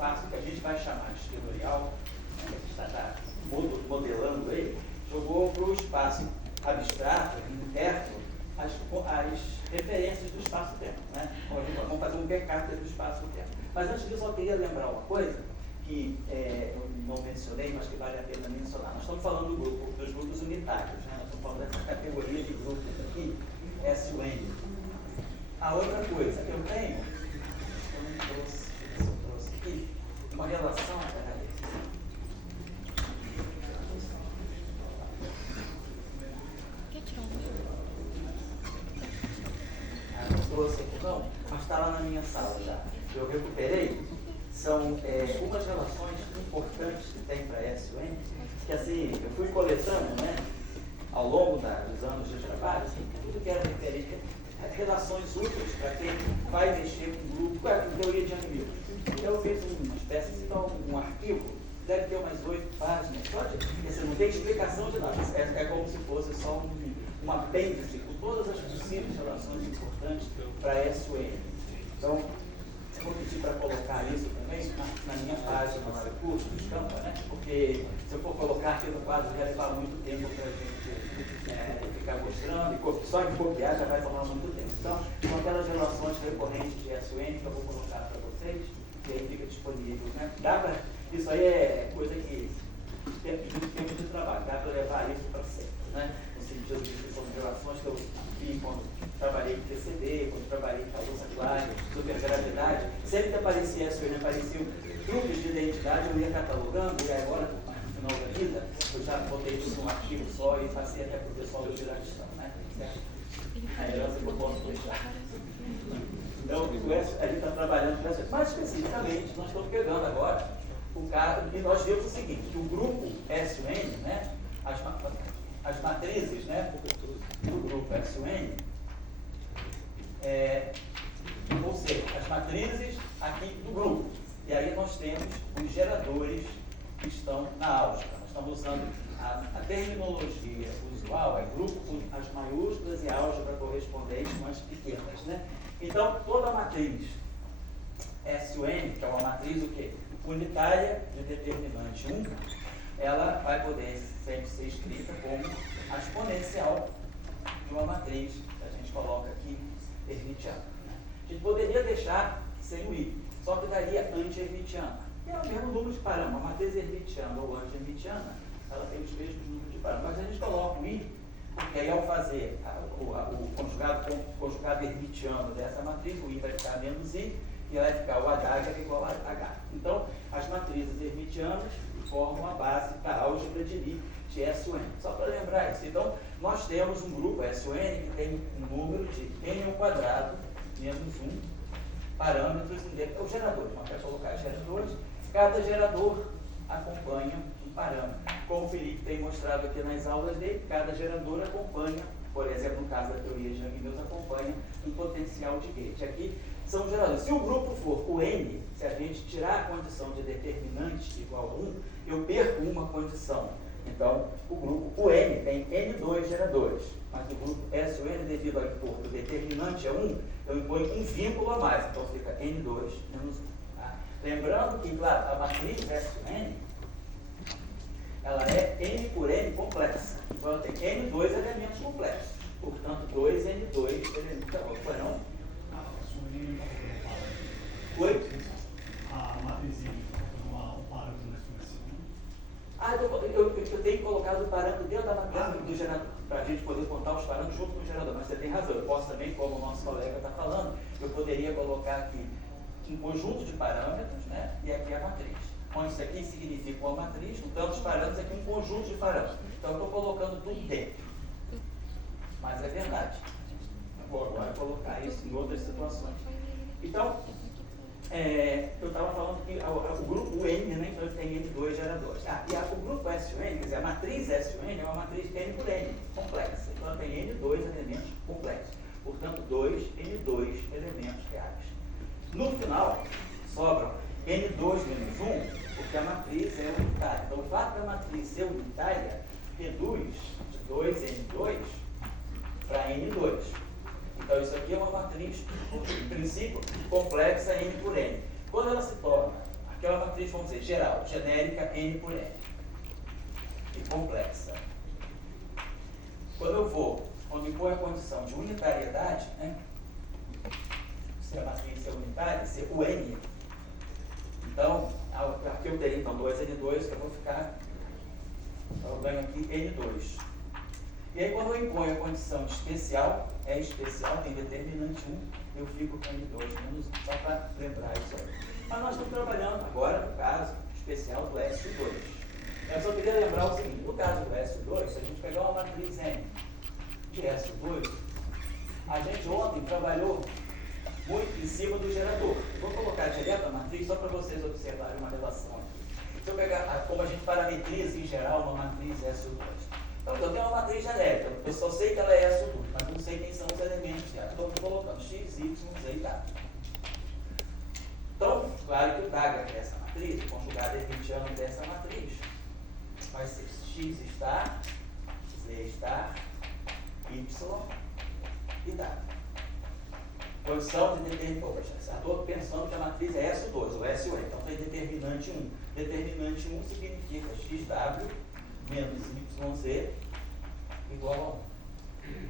espaço que a gente vai chamar de escritorial, né, que a gente está modelando ele, jogou para o espaço abstrato, interno, as referências do espaço-tempo. Né? Vamos fazer um backup do espaço-tempo. Mas antes disso, eu queria lembrar uma coisa que eu não mencionei, mas que vale a pena mencionar. Nós estamos falando dos grupos unitários, né? Nós estamos falando dessa categoria de grupos aqui, SUN. A outra coisa, eu não trouxe aqui, uma relação, não trouxe aqui não, mas está lá na minha sala já. Eu recuperei, são umas relações importantes que tem para a SUN, que assim, eu fui coletando, né, ao longo dos anos de trabalho, assim, tudo que era referente, relações úteis para quem vai mexer com grupo, com teoria de amigos. Então eu fiz uma espécie de um arquivo, deve ter umas 8 páginas, você não tem explicação de nada, é como se fosse só um apêndice com todas as possíveis relações importantes para a SUN. Então, eu vou pedir para colocar isso também na minha página lá do curso do Escampa, né? Porque se eu for colocar aqui no quadro, vai levar muito tempo para a gente ficar mostrando, e só de copiar já vai tomar muito tempo. Então, são aquelas relações recorrentes de SUN que eu vou colocar para vocês, e aí fica disponível. Né? Isso aí é coisa que tem muito tempo de trabalho, dá para levar isso para sempre. Né? No sentido de que são relações que eu vi quando trabalhei em TCD, quando trabalhei em Calusa Klein, supergravidade, sempre que aparecia SUN, apareciam grupos de identidade, eu ia catalogando, e agora, no final da vida, eu já botei tudo num arquivo só e passei até para o pessoal do Giraquistão, né? A herança que eu posso deixar. Então, a gente está trabalhando com isso. Mais especificamente, nós estamos pegando agora o caso, e nós vemos o seguinte, que o grupo SUN, né, as matrizes, né, do grupo SUN, ou seja, as matrizes aqui do grupo. E aí nós temos os geradores que estão na álgebra. Nós estamos usando a terminologia usual, é grupo com as maiúsculas e a álgebra correspondente com as pequenas. Né? Então, toda a matriz SUN, que é uma matriz o quê? Unitária de determinante 1, ela vai poder sempre ser escrita como a exponencial de uma matriz que a gente coloca aqui, hermitiana. Né? A gente poderia deixar sem o i, só que daria anti-hermitiana. Que é o mesmo número de parâmetros. A matriz hermitiana ou anti-hermitiana, ela tem os mesmos números de parâmetros. Mas a gente coloca o i, porque aí ao fazer o conjugado hermitiano dessa matriz, o i vai ficar menos i, e vai ficar o h, que é igual a h. Então, as matrizes hermitianas formam a base da álgebra de Lie de SUN. Só para lembrar isso. Então, nós temos um grupo SUN que tem um número de n² menos 1 parâmetros independentes. Os geradores, nós vamos colocar geradores. Cada gerador acompanha um parâmetro. Como o Felipe tem mostrado aqui nas aulas dele, cada gerador acompanha, por exemplo, no caso da teoria de Young-Mills, acompanha um potencial de gate. Aqui são geradores. Se o grupo for o N, se a gente tirar a condição de determinante igual a 1, eu perco uma condição. Então, o N tem N2 geradores, mas o grupo SUN, devido ao importo determinante é 1, eu imponho um vínculo a mais, então fica N2 menos 1. Tá? Lembrando que, claro, a matriz SUN, ela é N por N complexa. Então, ela tem N2 elementos complexos. Portanto, 2N2 elementos. Foi não? Oi? A matrizinha, um parâmetro na expressão. Eu tenho colocado o parâmetro dentro da matriz do gerador, para a gente poder contar os parâmetros junto com o gerador. Mas você tem razão, eu posso também, como o nosso colega está falando, eu poderia colocar aqui um conjunto de parâmetros, né? E aqui a matriz. Onde isso aqui significa uma matriz, então os parâmetros aqui um conjunto de parâmetros. Então eu estou colocando tudo dentro. Mas é verdade. Vou agora colocar isso em outras situações. Então, eu estava falando que o grupo N, né, então ele tem N2 geradores. O grupo SUN, quer dizer, a matriz SUN é uma matriz N por N, complexa. Então ela tem N2 elementos complexos. Portanto, N2 elementos reais. No final, sobram N2 menos 1, porque a matriz é unitária. Então, o fato da matriz ser unitária reduz de 2N2 para N2. Então, isso aqui é uma matriz, em princípio, complexa N por N. Quando ela se torna que é uma matriz, vamos dizer, geral, genérica, N por N, e complexa. Quando impõe a condição de unitariedade, né, se a matriz é unitária, se o N, então, aqui eu teria então 2N2, que eu vou ficar, então eu ganho aqui N2. E aí quando eu imponho a condição de especial, tem determinante 1, eu fico com N2 menos 1, só para lembrar isso aí. Mas nós estamos trabalhando agora no caso especial do S2. Eu só queria lembrar o seguinte, no caso do S2, se a gente pegar uma matriz N de S2, a gente ontem trabalhou muito em cima do gerador. Eu vou colocar direto a matriz só para vocês observarem uma relação aqui. Se eu pegar, como a gente parametriza em geral uma matriz S2. Então eu tenho uma matriz genérica, eu só sei que ela é S2, mas não sei quem são os elementos dela. Então eu estou colocando X, Y, Z e W. Então, claro que o Dagger dessa matriz, o conjugado hermitiano dessa matriz, vai ser X estar, Z estar, Y e W. Condição de determinante. Estou pensando que a matriz é S2, ou SU. Então tem determinante 1. Determinante 1 significa XW menos YZ igual a 1.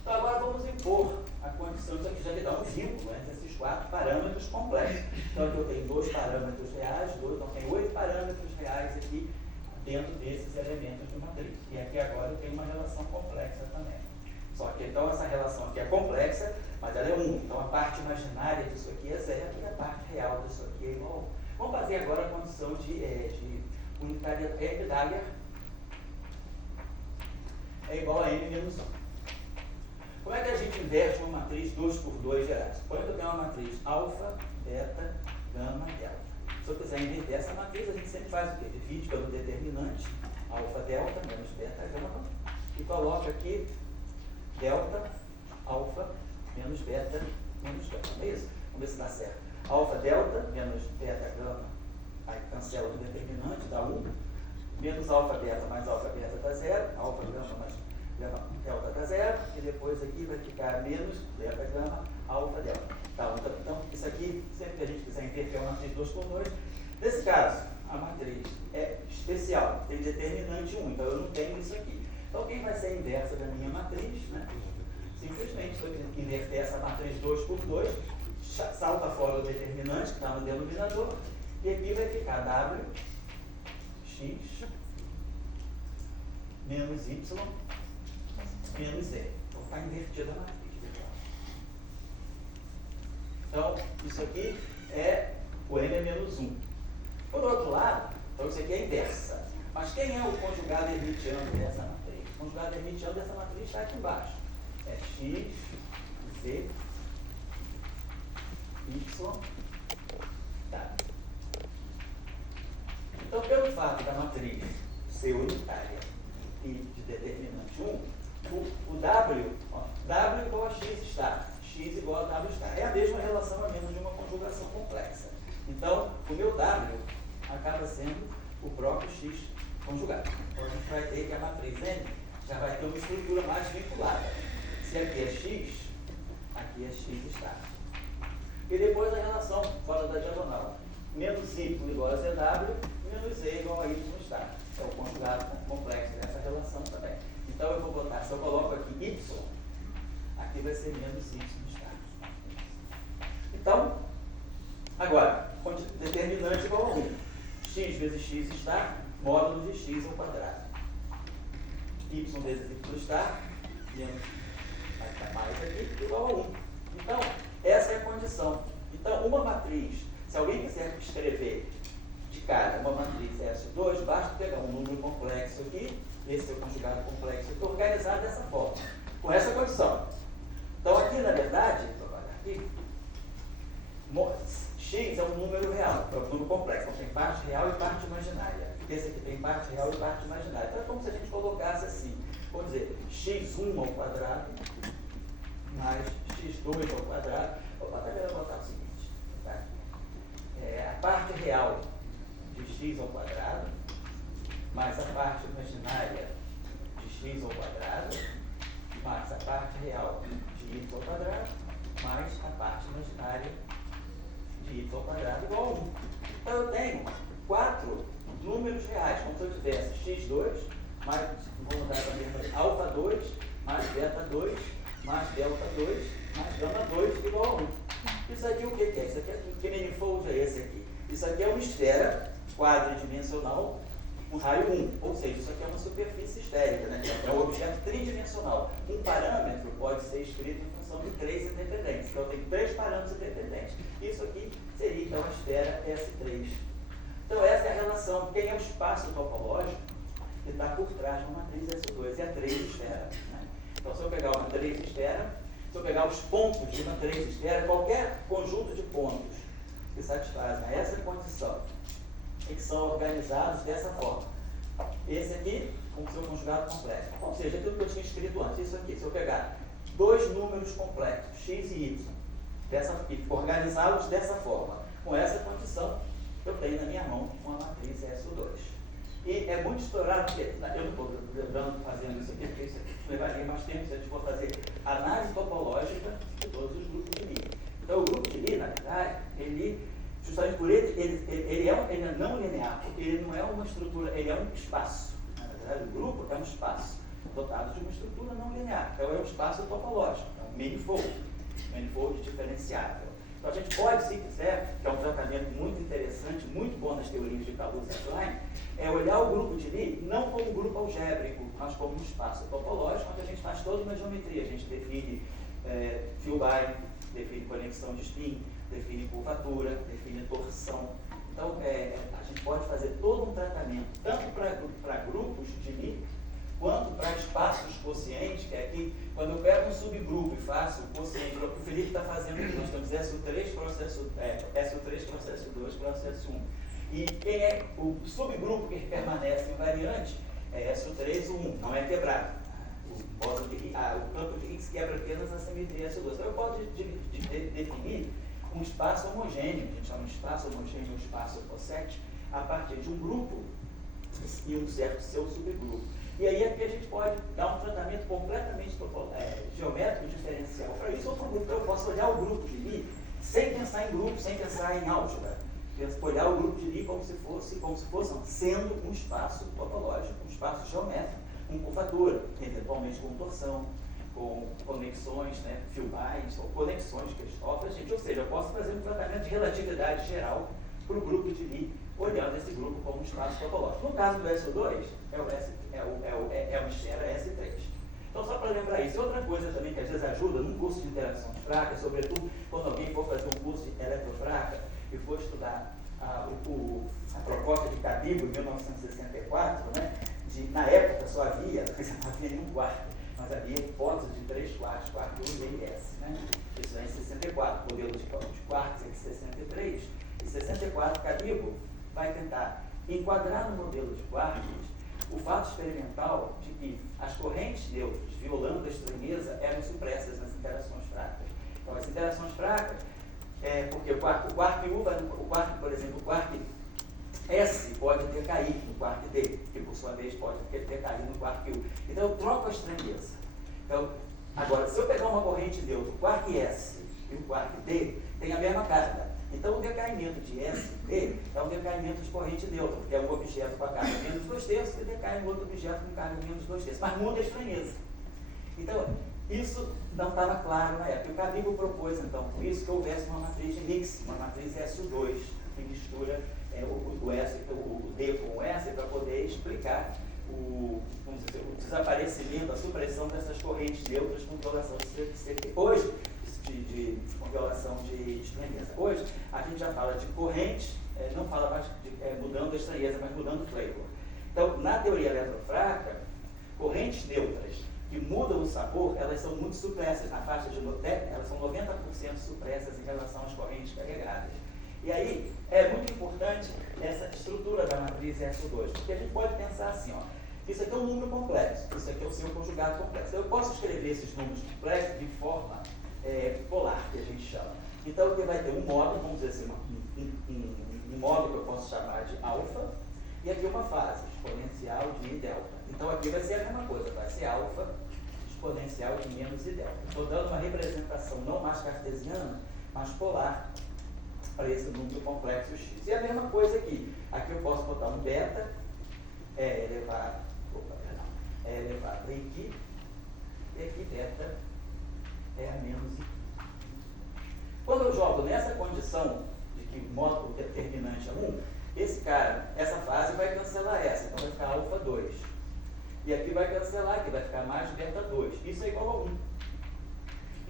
Então agora vamos impor a condição, isso aqui já me dá um vínculo entre esses 4 parâmetros complexos. Então aqui eu tenho 2 parâmetros reais, então tem 8 parâmetros reais aqui dentro desses elementos de matriz. E aqui agora eu tenho uma relação complexa também. Só que então essa relação aqui é complexa, mas ela é 1. Então a parte imaginária disso aqui é 0 e a parte real disso aqui é igual a 1. Vamos fazer agora a condição de unitariedade. M Dagger é igual a M menos 1. Como é que a gente inverte uma matriz 2 por 2 gerais? Suponha que eu tenho uma matriz alfa, beta, gama, delta. Se eu quiser inverter essa matriz, a gente sempre faz o quê? Divide pelo determinante, alfa, delta, menos beta, gama, e coloca aqui delta, alfa, menos beta, menos gama. Não é isso? Vamos ver se dá certo. Alfa, delta, menos beta, gama, aí cancela o determinante, dá 1. Menos alfa, beta, mais alfa, beta dá 0. Alfa, gama, mais gama, delta dá 0. E depois aqui vai ficar menos beta, gama, alfa, delta. Tá, então, isso aqui, sempre que a gente quiser inverter uma matriz 2 por 2, nesse caso, a matriz é especial, tem determinante 1, então eu não tenho isso aqui. Então, quem vai ser a inversa da minha matriz, né? Simplesmente, se eu inverter essa matriz 2 por 2, salta fora o determinante, que está no denominador, e aqui vai ficar W, X, menos Y, menos Z. Então, está invertida a matriz. Então, isso aqui é o M é menos 1. Por outro lado, então isso aqui é inversa. Mas quem é o conjugado hermitiano dessa matriz? O conjugado hermitiano dessa matriz está aqui embaixo. É X, Z, Y, W. Então, pelo fato da matriz ser unitária e de determinante 1, o W, ó, W igual a X está, X igual a W está. É a mesma relação, a menos de uma conjugação complexa. Então, o meu W acaba sendo o próprio X conjugado. Então, a gente vai ter que a matriz N já vai ter uma estrutura mais vinculada. Se aqui é X, aqui é X está. E depois a relação fora da diagonal. Menos Y igual a ZW, menos Z igual a Y está. É o conjugado complexo dessa relação também. Então eu vou botar, se eu coloco aqui Y, aqui vai ser menos Y está. Então, agora, determinante igual a 1. X vezes X está, módulo de X ao quadrado. Y vezes Y está, menos, vai ficar mais aqui, igual a 1. Então, essa é a condição. Então, uma matriz, se alguém quiser escrever de cara uma matriz S2, basta pegar um número complexo aqui, esse é o conjugado complexo, e organizar dessa forma, com essa condição. Então, aqui, na verdade, aqui, X é um número real, é um número complexo, então tem parte real e parte imaginária. Esse aqui tem parte real e parte imaginária. Então, é como se a gente colocasse assim, vamos dizer, x1 ao quadrado mais x2 ao quadrado. Vou botar o seguinte, tá? A parte real de x ao quadrado mais a parte imaginária de x ao quadrado mais a parte real de y ao quadrado mais a parte imaginária de y ao quadrado igual a 1. Então eu tenho 4 números reais, como se eu tivesse x2, mais, vou mudar também, alfa 2, mais beta 2, mais delta 2, mais gama 2, igual a 1. Isso aqui o que é? Isso aqui é que manifold é esse aqui? Isso aqui é uma esfera quadridimensional, um raio 1, ou seja, isso aqui é uma superfície esférica, né? É um objeto tridimensional. Um parâmetro pode ser escrito em função de 3 independentes. Então eu tenho 3 parâmetros independentes. Isso aqui seria então a esfera S3. Então essa é a relação. Quem é o espaço topológico que está por trás de uma matriz S2? É a 3 esfera. Né? Então se eu pegar uma 3 esfera, se eu pegar os pontos de uma 3 esfera, qualquer conjunto de pontos que satisfazem essa condição e que são organizados dessa forma. Esse aqui, com o seu conjugado complexo. Ou seja, aquilo que eu tinha escrito antes, isso aqui, se eu pegar 2 números complexos, x e y, e organizá-los dessa forma, com essa condição, eu tenho na minha mão uma matriz SO2. E é muito explorado, porque eu não estou lembrando fazendo isso aqui, porque isso aqui levaria mais tempo se a gente for fazer análise topológica de todos os grupos de Lie. Então, o grupo de Lie, na verdade, ele, justamente por ele é não linear, porque ele não é uma estrutura, ele é um espaço. Na verdade, o grupo é um espaço dotado de uma estrutura não linear. Então, é um espaço topológico, é um manifold diferenciável. Então, a gente pode, se quiser, que é um tratamento muito interessante, muito bom nas teorias de Kaluza e Klein, é olhar o grupo de Lie não como um grupo algébrico, mas como um espaço topológico, onde a gente faz toda uma geometria. A gente define Filbay, define conexão de spin, define curvatura, define torção. Então, a gente pode fazer todo um tratamento, tanto para grupos de Lie, quanto para espaços quocientes, que é aqui, quando eu pego um subgrupo e faço o quociente, o que o Felipe está fazendo aqui, nós temos SO3, processo 2, processo 1. E quem é o subgrupo que permanece invariante é SO3, 1, não é quebrado. O campo de Higgs quebra apenas a simetria SO2. Então eu posso definir um espaço homogêneo, a gente chama de espaço homogêneo, um espaço cossete, a partir de um grupo e um certo seu subgrupo. E aí aqui a gente pode dar um tratamento completamente geométrico diferencial. Para isso, outro grupo, eu posso olhar o grupo de Lie sem pensar em grupo, sem pensar em álgebra. Olhar o grupo de Lie como se fosse sendo um espaço topológico, um espaço geométrico, com curvatura, eventualmente com torção, com conexões, né, Filbays, ou conexões Christoffel, ou seja, eu posso fazer um tratamento de relatividade geral para o grupo de Lie, olhando esse grupo como um espaço topológico. No caso do SO2, é uma esfera S3. Então, só para lembrar isso, outra coisa também que às vezes ajuda num curso de interação de fracas, sobretudo quando alguém for fazer um curso de eletrofraca e for estudar a proposta de Cabibbo, em 1964, né, na época só havia, não havia nenhum quarto, mas havia hipótese de 3 quartos, quarto 1 e IS. Né? Isso é em 64, o modelo de quartos é de 63, em 64, Cabibbo vai tentar enquadrar no modelo de quartos o fato experimental de que as correntes neutras, violando a estranheza, eram supressas nas interações fracas. Então, as interações fracas, porque o quark U, por exemplo, o quark S pode decair no quark D, que por sua vez pode decair no quark U. Então, eu troco a estranheza. Então, agora, se eu pegar uma corrente neutra, o quark S e o quark D têm a mesma carga. Então, o decaimento de S e D é um decaimento de corrente neutra, porque é um objeto com a carga menos 2/3 que decai em outro objeto com carga menos 2/3, mas muda a estranheza. Então, isso não estava claro na época. O Cabibbo propôs, então, com isso, que houvesse uma matriz de Higgs, uma matriz SO2, que mistura o D com o S para poder explicar o desaparecimento, a supressão dessas correntes neutras com violação com violação de estranheza. Hoje, a gente já fala de corrente, não fala mais de mudando a estranheza, mas mudando o flavor. Então, na teoria eletrofraca, correntes neutras que mudam o sabor, elas são muito supressas. Na faixa de elas são 90% supressas em relação às correntes carregadas. E aí, é muito importante essa estrutura da matriz SO2, porque a gente pode pensar assim, ó, isso aqui é um número complexo, isso aqui é o seu conjugado complexo. Então, eu posso escrever esses números complexos de forma polar, que a gente chama. Então, aqui vai ter um módulo, vamos dizer assim, um módulo que eu posso chamar de alfa, e aqui uma fase, exponencial de I delta. Então, aqui vai ser a mesma coisa, vai ser alfa, exponencial de menos I delta. Estou dando uma representação não mais cartesiana, mas polar, para esse número complexo x. E a mesma coisa aqui. Aqui eu posso botar um beta, elevado a equi, e aqui beta é a menos i. Quando eu jogo nessa condição de que o determinante é 1, essa fase vai cancelar essa, então vai ficar alfa 2. E aqui vai cancelar, aqui vai ficar mais beta 2. Isso é igual a 1.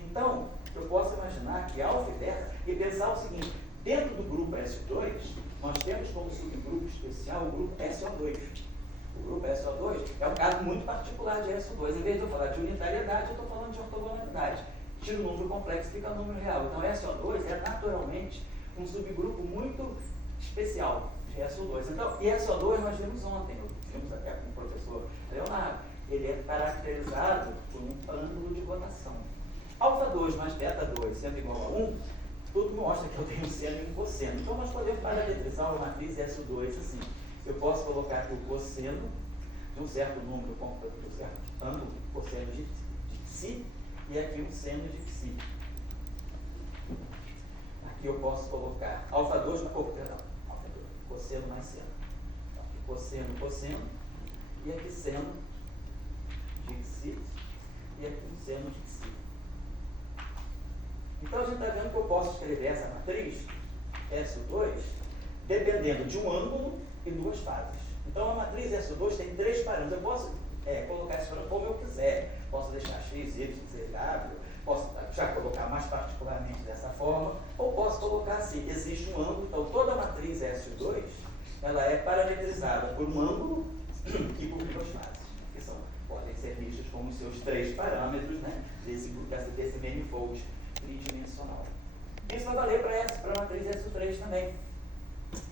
Então, eu posso imaginar que alfa e beta, e pensar o seguinte, dentro do grupo SO2, nós temos como subgrupo especial o grupo SO2. O grupo SO2 é um caso muito particular de SO2. Em vez de eu falar de unitariedade, eu estou falando de ortogonalidade. Tira o número complexo, fica o número real. Então, SO2 é naturalmente um subgrupo muito especial de SO2. Então, e SO2 nós vimos ontem, vimos até com o professor Leonardo, ele é caracterizado por um ângulo de rotação. Alfa 2 mais beta 2 sendo igual a 1, tudo mostra que eu tenho seno e um cosseno. Então, nós podemos parametrizar uma matriz SO2 assim. Eu posso colocar aqui o cosseno de um certo número, de um certo ângulo, cosseno de psi, e aqui um seno de psi. Aqui eu posso colocar alfa 2, cosseno mais seno. Então, aqui cosseno, e aqui seno de psi, e aqui um seno de psi. Então, a gente está vendo que eu posso escrever essa matriz, SO2, dependendo de um ângulo e duas fases. Então, a matriz SO2 tem 3 parâmetros. Eu posso colocar isso como eu quiser. Posso deixar x, y, z, w. Posso já colocar mais particularmente dessa forma. Ou posso colocar assim, existe um ângulo. Então, toda a matriz SO2, ela é parametrizada por um ângulo e por duas fases. Que podem ser vistos como os seus 3 parâmetros, né, desse manifold tridimensional. Isso vai valer para a matriz SO3 também.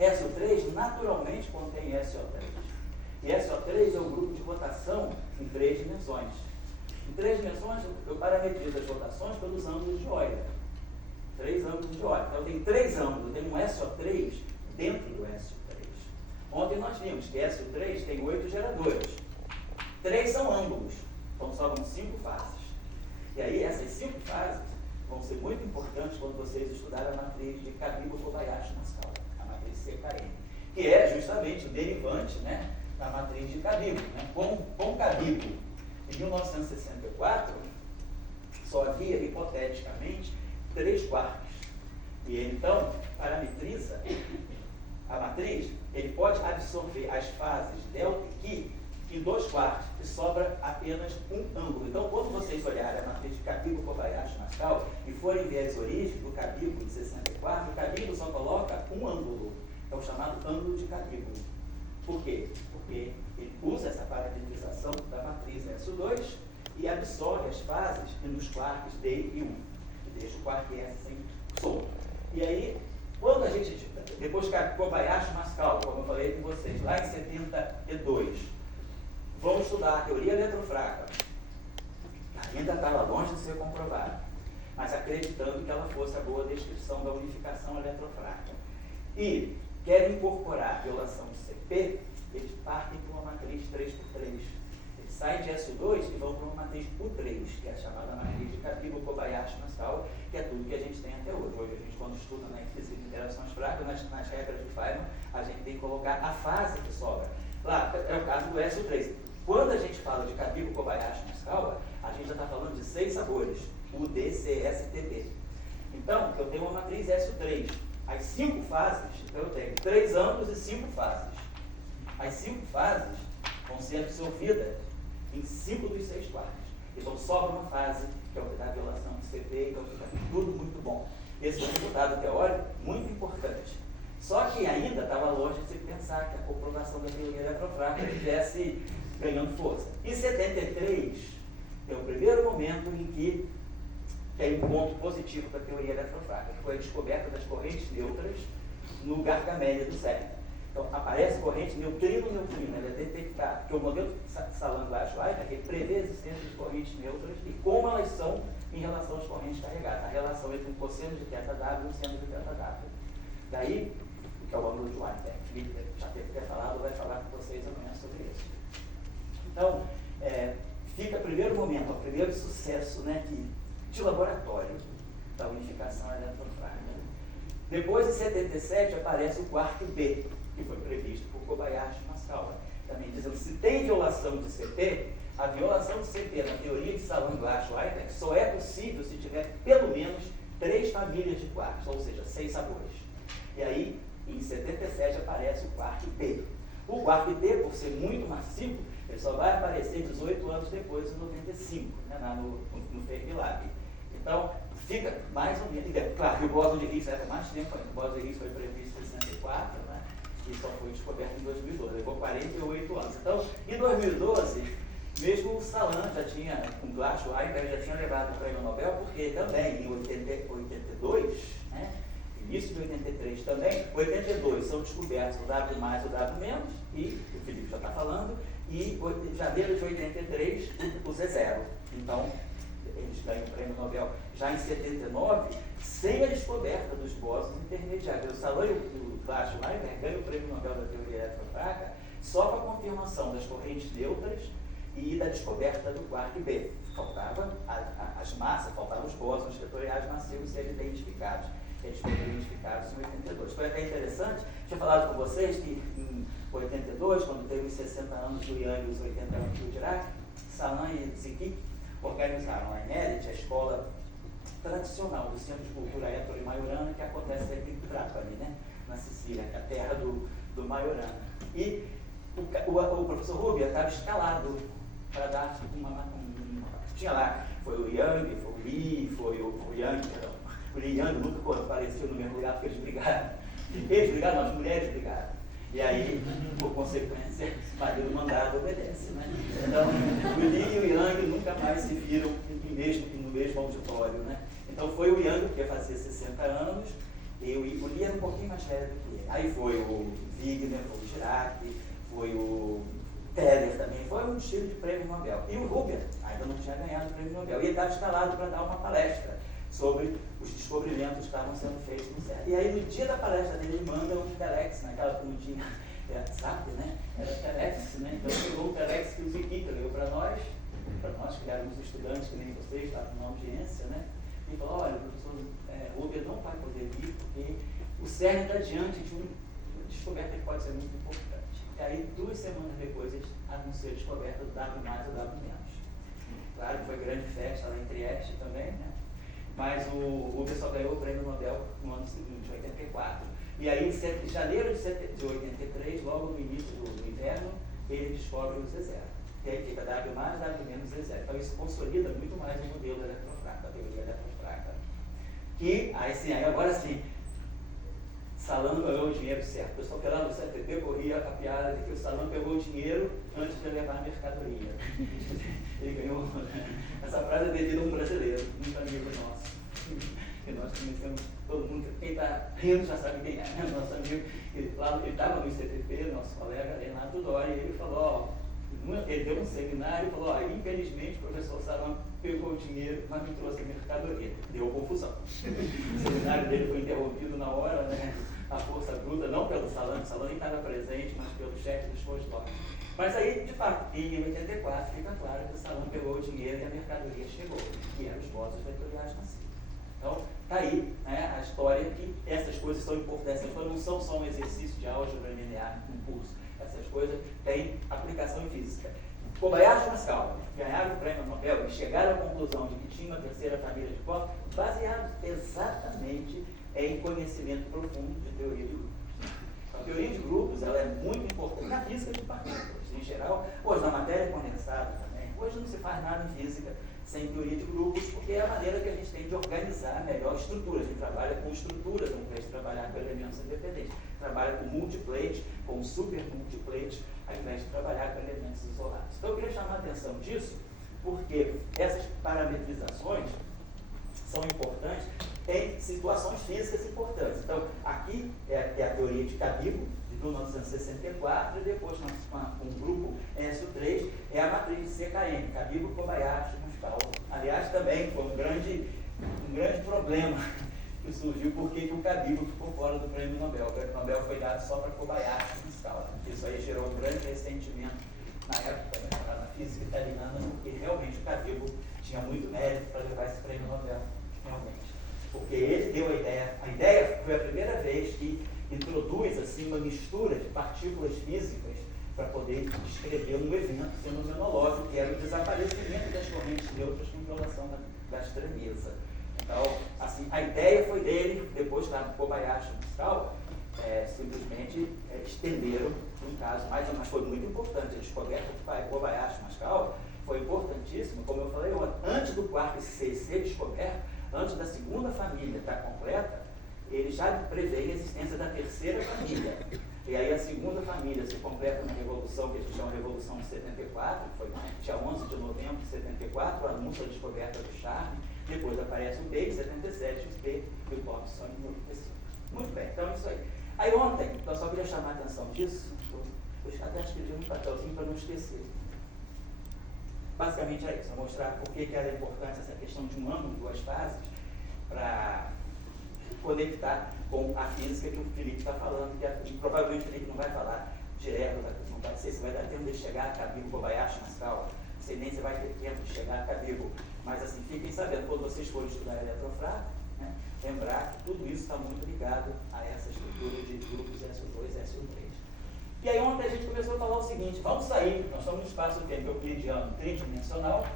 SO3 naturalmente contém SO3. E SO3 é o grupo de rotação em 3 dimensões. Em 3 dimensões, eu parametrizo as rotações pelos ângulos de Euler. 3 ângulos de Euler. Então, eu tenho 3 ângulos, eu tenho um SO3 dentro do SO3. Ontem nós vimos que SO3 tem 8 geradores. 3 são ângulos, então sobram 5 fases. E aí, essas 5 fases vão ser muito importantes quando vocês estudarem a matriz de Cabibbo-Kobayashi-Maskawa, a matriz CKM, que é justamente o derivante, né, da matriz de Cabibbo. Né? Com Cabibbo, em 1964, só havia, hipoteticamente, 3 quartos. E ele, então, parametriza a matriz, ele pode absorver as fases delta e qui em 2 quartos, e sobra apenas um ângulo. Então, quando vocês olharem a matriz de Cabibbo-Kobayashi-Maskawa e forem ver as origens do Cabibbo de 64, o Cabibbo só coloca um ângulo, é o chamado ângulo de Cabibbo. Por quê? Porque ele usa essa parametrização da matriz SO2 e absorve as fases nos quartos D e 1, e deixa o quarto S sem solto. E aí, quando a gente, depois que Kobayashi-Maskawa, como eu falei com vocês, lá em 72, vamos estudar a teoria eletrofraca. Ainda estava longe de ser comprovada, mas acreditando que ela fosse a boa descrição da unificação eletrofraca. E querem incorporar a violação de CP, eles partem para uma matriz 3x3. Eles saem de SO2 e vão para uma matriz U3, que é a chamada matriz de Cabibbo-Kobayashi-Maskawa, que é tudo que a gente tem até hoje. Hoje, a gente, quando estuda na física de interações fracas, nas regras de Feynman, a gente tem que colocar a fase que sobra. Lá, é o caso do SO3. Quando a gente fala de Cabibbo-Kobayashi-Maskawa, a gente já está falando de 6 sabores, U, D, C, S, T, D. Então, eu tenho uma matriz SO3. As 5 fases, então eu tenho 3 ângulos e 5 fases. As 5 fases vão ser absorvidas em 5 dos 6 quartos. Então, sobra uma fase, que é o que dá a violação de CP, então fica tudo muito bom. Esse é um resultado teórico muito importante. Só que ainda estava longe de se pensar que a comprovação da teoria eletrofraca estivesse ganhando força. Em 73, é o primeiro momento em que tem um ponto positivo para a teoria eletrofraca, que foi a descoberta das correntes neutras no Gargamella do cérebro. Então, aparece corrente neutrino-neutrino, ela é detectada, porque o modelo Salang-Schleifer, ele prevê a existência de correntes neutras e como elas são em relação às correntes carregadas, a relação entre um cosseno de θW e um seno de θW. Daí, que é o ângulo de Weinberg, que já teve que ter falado, vai falar com vocês amanhã sobre isso. Então, fica o primeiro momento, o primeiro sucesso, né, de laboratório da unificação eletrofraca. Depois, em 77 aparece o quark B, que foi previsto por Kobayashi e Maskawa. Também dizendo que se tem violação de CP, a violação de CP na teoria de Salon-Glash-Weitek só é possível se tiver pelo menos 3 famílias de quarks, ou seja, 6 sabores. E aí, em 77, aparece o quark B. O quark B, por ser muito massivo, ele só vai aparecer 18 anos depois, em 95, né, no Fermilab. Então, fica mais ou menos... Claro, o bóson de Higgs leva mais tempo ainda. O bóson de Higgs foi previsto em 64, né, e só foi descoberto em 2012. Levou 48 anos. Então, em 2012, mesmo o Salan já tinha, com Glash-Weitek, já tinha levado o prêmio Nobel, porque também, em 82, né, início de 83 também, 82 são descobertos o W mais o W menos, e o Felipe já está falando, e em janeiro de 83 o Z0. Então, eles ganham o prêmio Nobel já em 79, sem a descoberta dos bósons intermediários. O Salan e o Glash-Weitek ganham o prêmio Nobel da teoria eletrofraca só com a confirmação das correntes neutras e da descoberta do quark B. Faltava as massas, faltavam os bósons vetoriais massivos serem identificados. Eles foram identificados em 82. Foi até interessante, tinha falado com vocês que em 82, quando teve os 60 anos do Yang e os 80 anos do Dirac, Salan e Zikik organizaram a ENERIT, a escola tradicional do Centro de Cultura Hétero-Maiorana, que acontece aqui em Trapani, né, na Sicília, que é a terra do Maiorana. E o professor Rubia estava escalado para dar tinha lá, foi o Yang, foi o Li, foi o Yang, o Li e Yang nunca apareceu no mesmo lugar porque eles brigaram. Eles brigaram, as mulheres brigaram. E aí, por consequência, o marido mandado obedece, né? Então, o Li e o Yang nunca mais se viram no mesmo auditório, né? Então foi o Yang, que ia fazer 60 anos, e o Li era um pouquinho mais velho do que ele. Aí foi o Wigner, foi o Dirac, foi o Teller também, foi um estilo de prêmio Nobel. E o Rubia ainda não tinha ganhado o prêmio Nobel. E ele estava escalado para dar uma palestra sobre os descobrimentos que estavam sendo feitos no CERN. E aí, no dia da palestra dele, ele manda um telex, naquela que não tinha WhatsApp, né? Era telex, né? Então, pegou o telex que o Zikik leu para nós que éramos estudantes, que nem vocês, estavam na audiência, né? E falou, olha, o professor Rubia não vai poder vir, porque o CERN está diante de uma descoberta que pode ser muito importante. E aí, 2 semanas depois, eles anunciaram a descoberta do W mais e do W menos. Claro que foi grande festa lá em Trieste também, né? Mas o Rubia só ganhou o prêmio Nobel no ano seguinte, 84. E aí, em janeiro de 83, logo no início do inverno, ele descobre o Z0. E aí fica W mais, W menos, Z0. Então isso consolida muito mais o modelo eletrofraco, a teoria eletrofraca. Que, agora sim, Salan ganhou o dinheiro certo. O pessoal que lá no CTP corria a piada de que o Salan pegou o dinheiro antes de levar a mercadoria. Ele ganhou. Essa frase é devida a um brasileiro, muito amigo nosso. E nós conhecemos todo mundo, quem está rindo já sabe quem é, nosso amigo. Ele estava no CTP, nosso colega Renato Dori, e ele falou, ele deu um seminário e falou, infelizmente o professor Salan pegou o dinheiro, mas não trouxe a mercadoria. Deu confusão. O seminário dele foi interrompido na hora, né? A força bruta, não pelo Salan, o Salan nem estava presente, mas pelo chefe dos postdocs. Mas aí, de fato, em 84, fica claro que o Salan pegou o dinheiro e a mercadoria chegou, que eram os bósons vetoriais massivos. Então, está aí, né, a história que essas coisas são importantes. Essas coisas não são só um exercício de álgebra linear num curso. Essas coisas têm aplicação em física. Kobayashi e Maskawa ganharam o prêmio Nobel e chegaram à conclusão de que tinha uma terceira família de corpos baseados exatamente em conhecimento profundo de teoria de grupos. A teoria de grupos ela é muito importante na física de partículas, em geral, hoje na matéria condensada também. Hoje não se faz nada em física sem teoria de grupos, porque é a maneira que a gente tem de organizar melhor estruturas. A gente trabalha com estruturas, ao invés de trabalhar com elementos independentes. Trabalha com multiplate, com super multiplate, ao invés de trabalhar com elementos isolados. Então eu queria chamar a atenção disso, porque essas parametrizações são importantes em situações físicas importantes. Então, aqui é a teoria de Cabibbo, de 1964, e depois com um grupo SO3, é a matriz de CKM, Cabibbo, Kobayashi, Maskawa. Aliás, também foi um grande problema que surgiu porque o Cabibbo ficou fora do prêmio Nobel. O prêmio Nobel foi dado só para Kobayashi e Maskawa. Isso aí gerou um grande ressentimento na época, na física italiana, porque realmente o Cabibbo tinha muito mérito para levar esse prêmio Nobel, realmente. Porque ele deu a ideia foi a primeira vez que introduz assim, uma mistura de partículas físicas para poder descrever um evento fenomenológico, que era o desaparecimento das correntes neutras com violação da estranheza. Então, assim, a ideia foi dele, depois da Kobayashi e Miskawa, simplesmente estenderam um caso, mas foi muito importante. A descoberta do Kobayashi e Miskawa foi importantíssima, como eu falei, antes do quarto C ser descoberto, antes da segunda família estar completa, ele já prevê a existência da terceira família. E aí a segunda família se completa na Revolução, que a gente chama de Revolução de 74, que foi dia 11 de novembro de 74, o anúncio da descoberta do charme, depois aparece o B em 77, o P e o Thompson em 85. Muito bem, então é isso aí. Aí ontem, eu só queria chamar a atenção disso, eu até escrevi um papelzinho para não esquecer. Basicamente é isso, mostrar por que era importante essa questão de um ângulo, duas fases, para conectar com a física que o Felipe está falando, que provavelmente o Felipe não vai falar direto, não vai ser, se vai dar tempo de chegar a Kabir, Kobayashi, Miskawa, não sei nem se vai ter tempo de chegar a Kabir, mas assim, fiquem sabendo, quando vocês forem estudar eletrofraco, né, lembrar que tudo isso está muito ligado a essa estrutura de grupos SO2 e SO3. E aí ontem a gente começou a falar o seguinte, vamos sair, nós estamos no espaço-tempo euclidiano tridimensional,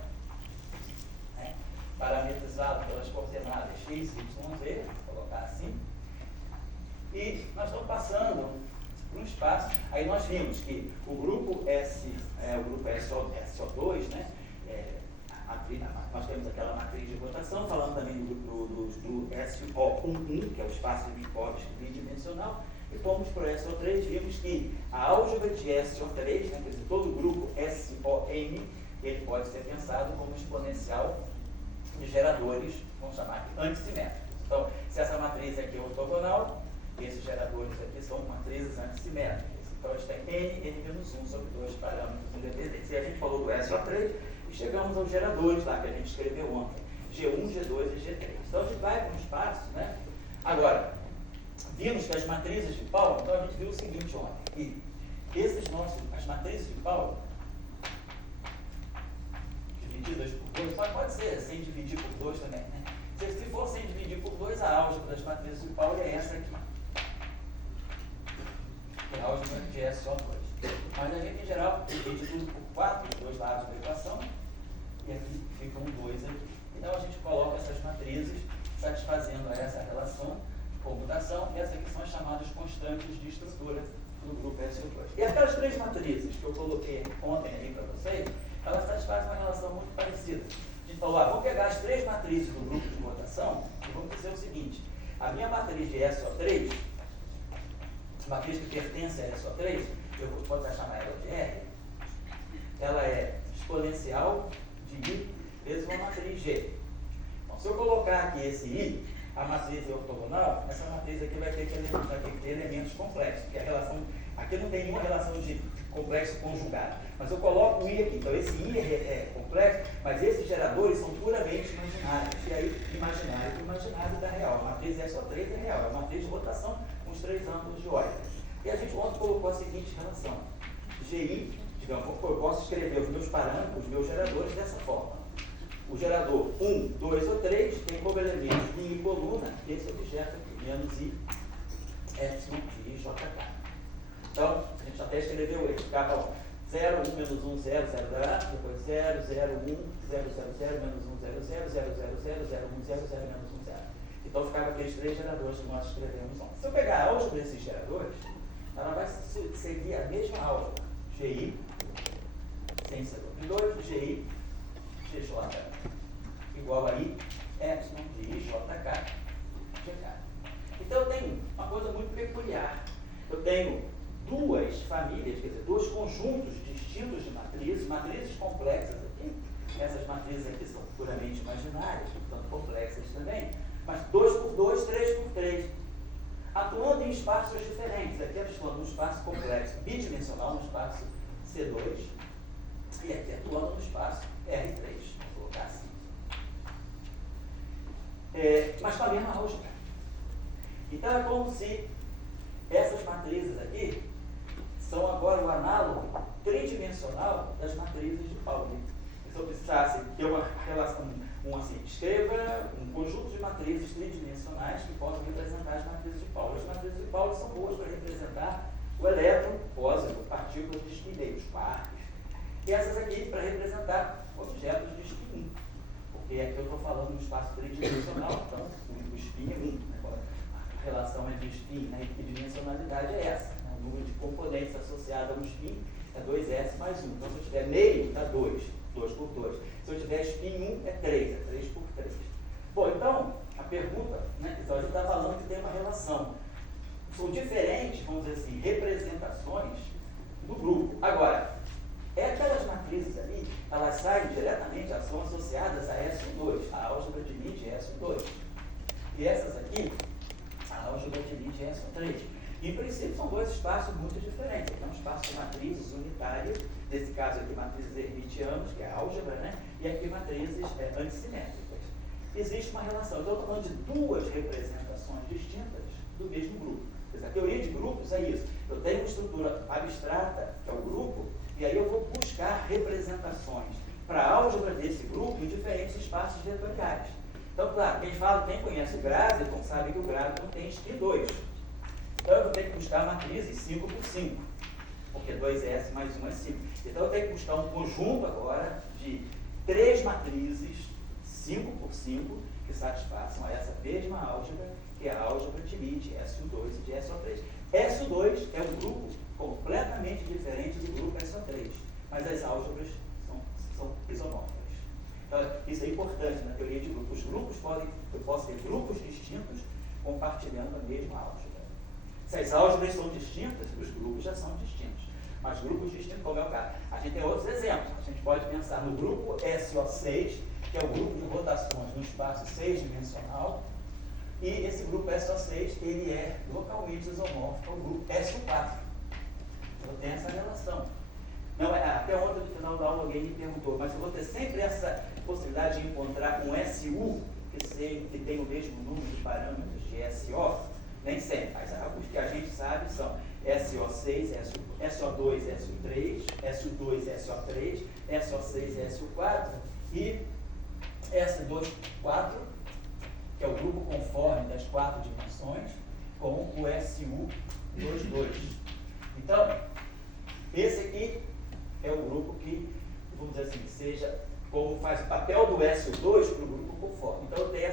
né, parametrizado pelas coordenadas x, y, z, vou colocar assim, e nós estamos passando por um espaço, aí nós vimos que o grupo SO2, né, nós temos aquela matriz de rotação, falando também do SO11, que é o espaço de Minkowski bidimensional, e fomos para o SO3, vimos que a álgebra de SO3, né, quer dizer, todo o grupo SON, ele pode ser pensado como exponencial de geradores, vamos chamar aqui, antissimétricos. Então, se essa matriz aqui é ortogonal, esses geradores aqui são matrizes antissimétricas. Então, a gente tem n-1 sobre dois parâmetros independentes. E a gente falou do SO3 e chegamos aos geradores lá que a gente escreveu ontem, G1, G2 e G3. Então, a gente vai para um espaço, né? Agora, vimos que as matrizes de Pauli, então a gente viu o seguinte ontem, que as matrizes de Pauli, divididas por 2, pode ser sem dividir por 2 também, né? Se for sem dividir por 2, a álgebra das matrizes de Pauli é essa aqui. Que é a álgebra de SO2. Mas a gente, em geral, divide tudo por 4, os dois lados da equação, e aqui fica um 2 aqui. Então a gente coloca essas matrizes satisfazendo essa relação de comutação, e essas aqui são as chamadas constantes de estrutura do grupo SO2. E aquelas três matrizes que eu coloquei ontem aí para vocês, elas satisfazem uma relação muito parecida. A gente falou, vamos pegar as três matrizes do grupo de rotação e vamos dizer o seguinte, a minha matriz de SO3, matriz que pertence a SO3, eu vou chamar ela de R, ela é exponencial de I vezes uma matriz G. Então, se eu colocar aqui esse I, a matriz é ortogonal, essa matriz aqui vai ter que ter elementos complexos, porque a relação, aqui não tem nenhuma relação de complexo conjugado, mas eu coloco o I aqui, então esse I é complexo, mas esses geradores são puramente imaginários, e aí imaginário com imaginário da real, a matriz SO3 é real, é uma matriz de rotação com os três ângulos de órbita. E a gente ontem colocou a seguinte relação, GI, digamos, eu posso escrever os meus parâmetros, os meus geradores dessa forma. O gerador 1, 2 ou 3 tem como elemento linha e coluna esse objeto aqui, menos I, epsilon de JK. Então, a gente até escreveu ele, ficava 0, 1, menos 1, 0, 0, depois 0, 0, 1, 0, 0, 0, menos 1, 0, 0, 0, 0, 0, 0, 1, 0, 0, menos 1, 0. Então, ficava aqueles três geradores que nós escrevemos ontem. Se eu pegar a álgebra desses geradores, ela vai seguir a mesma álgebra. GI, sem ser 2, GI, GJ, igual a I, epsilon de IJK, GK. Então, eu tenho uma coisa muito peculiar. Eu tenho duas famílias, quer dizer, dois conjuntos distintos de matrizes, matrizes complexas aqui. Essas matrizes aqui são puramente imaginárias, portanto complexas também, mas 2 por 2, 3 por 3, atuando em espaços diferentes. Aqui atuando no espaço complexo bidimensional, no espaço C2, e aqui atuando no espaço R3, vou colocar assim. Mas com a mesma álgebra. Então é como se essas matrizes aqui são agora o análogo tridimensional das matrizes de Pauli. Se eu precisasse ter uma relação, Assim, escreva um conjunto de matrizes tridimensionais que possam representar as matrizes de Pauli. As matrizes de Pauli são boas para representar o elétron, pósito, partículas de spin 2, quarks. E essas aqui para representar objetos de spin 1. Porque aqui eu estou falando de um espaço tridimensional, então o spin é 1. Né? A relação entre spin, né, e dimensionalidade é essa. Né? O número de componentes associado a um spin é 2s mais 1. Então, se eu tiver meio, dá 2, 2 por 2. Se eu tiver spin 1, é 3, é 3 por 3. Bom, então, a pergunta, né, então a gente está falando que tem uma relação. São diferentes, vamos dizer assim, representações do grupo. Agora, aquelas matrizes ali, elas saem diretamente, elas são associadas a SO2, a álgebra de Lie é SO2. E essas aqui, a álgebra de Lie é SO3. Em princípio, são dois espaços muito diferentes. Aqui é um espaço de matrizes unitárias, nesse caso aqui matrizes hermitianas, que é a álgebra, né? E aqui matrizes antissimétricas. Existe uma relação. Então, eu estou falando de duas representações distintas do mesmo grupo. A teoria de grupos é isso. Eu tenho uma estrutura abstrata, que é o grupo, e aí eu vou buscar representações para a álgebra desse grupo em diferentes espaços vetoriais. Então, claro, quem conhece o Graviton sabe que o Graviton tem spin 2. Então, eu vou ter que buscar matrizes 5 por 5, porque 2s mais 1 é 5. Então, eu tenho que buscar um conjunto agora de 3 matrizes 5 por 5 que satisfaçam a essa mesma álgebra, que é a álgebra de Lie, de SO2 e de SO3. SO2 é um grupo completamente diferente do grupo SO3, mas as álgebras são isomórficas. Então, isso é importante na teoria de grupos. Os grupos eu posso ter grupos distintos compartilhando a mesma álgebra. Se as álgebras são distintas, os grupos já são distintos. Mas grupos distintos, como é o caso. A gente tem outros exemplos. A gente pode pensar no grupo SO6, que é o grupo de rotações no espaço 6-dimensional, e esse grupo SO6, ele é localmente isomórfico ao grupo SO4. Então tem essa relação. Não, até ontem, no final da aula, alguém me perguntou, mas eu vou ter sempre essa possibilidade de encontrar um SU que tem o mesmo número de parâmetros de SO? Nem sempre, mas os que a gente sabe são SO6, SO2, SO3, SO2, SO3, SO6, SO4 e S2, 4, que é o grupo conforme das 4 dimensões, com o SU22. Então, esse aqui é o grupo que, vamos dizer assim, seja como faz o papel do SU2 para o grupo conforme. Então, eu tenho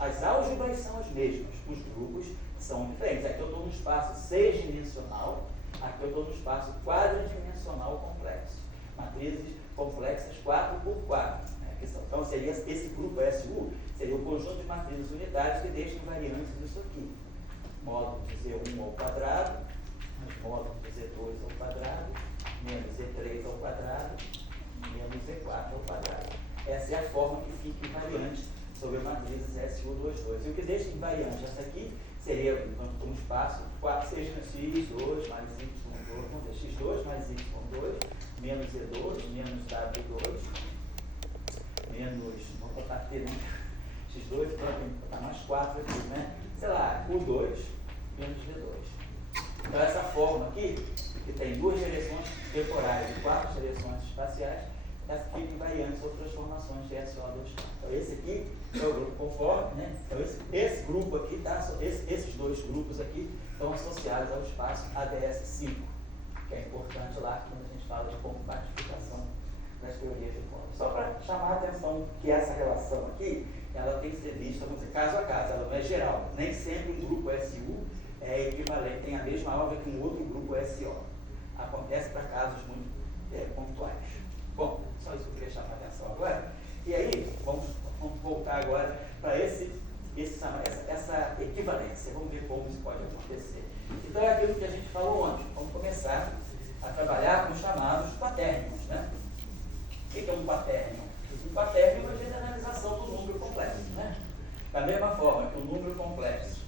as álgebras são as mesmas, os grupos são diferentes. Aqui eu estou no espaço 6-dimensional, aqui eu estou no espaço quadridimensional complexo. Matrizes complexas 4 por 4. Então, seria esse grupo SU, seria o conjunto de matrizes unitárias que deixam invariantes disso aqui. Módulo de Z1 ao quadrado, módulo de Z2 ao quadrado, menos Z3 ao quadrado, menos Z4 ao quadrado. Essa é a forma que fica invariante sobre matrizes SU22. E o que deixa invariante essa aqui seria um espaço 4, seja x2 mais y2, vamos ver, x2 mais y2, menos Z2, menos W2, menos, vamos botar aqui, né? X2, então tem que botar mais 4 aqui, né? Sei lá, U2 menos V2. Então, essa forma aqui, que tem 2 direções temporais e 4 direções espaciais, essa fica invariante sobre transformações de SO2. Então, esse aqui é o grupo conforme, né? Então, esse grupo aqui, esses dois grupos aqui, estão associados ao espaço ADS5, que é importante lá quando a gente fala de compactificação das teorias de cordas. Só para chamar a atenção que essa relação aqui, ela tem que ser vista, vamos dizer, caso a caso, ela não é geral. Nem sempre um grupo SU é equivalente, tem a mesma álgebra que um outro grupo SO. Acontece para casos muito pontuais. Bom, só isso que eu queria chamar a atenção agora. E aí, vamos voltar agora para essa equivalência. Vamos ver como isso pode acontecer. Então, é aquilo que a gente falou ontem. Vamos começar a trabalhar com os chamados quatérrimos, né? O que é um quatérrimo? Um quatérrimo é a generalização do número complexo, né? Da mesma forma que o número complexo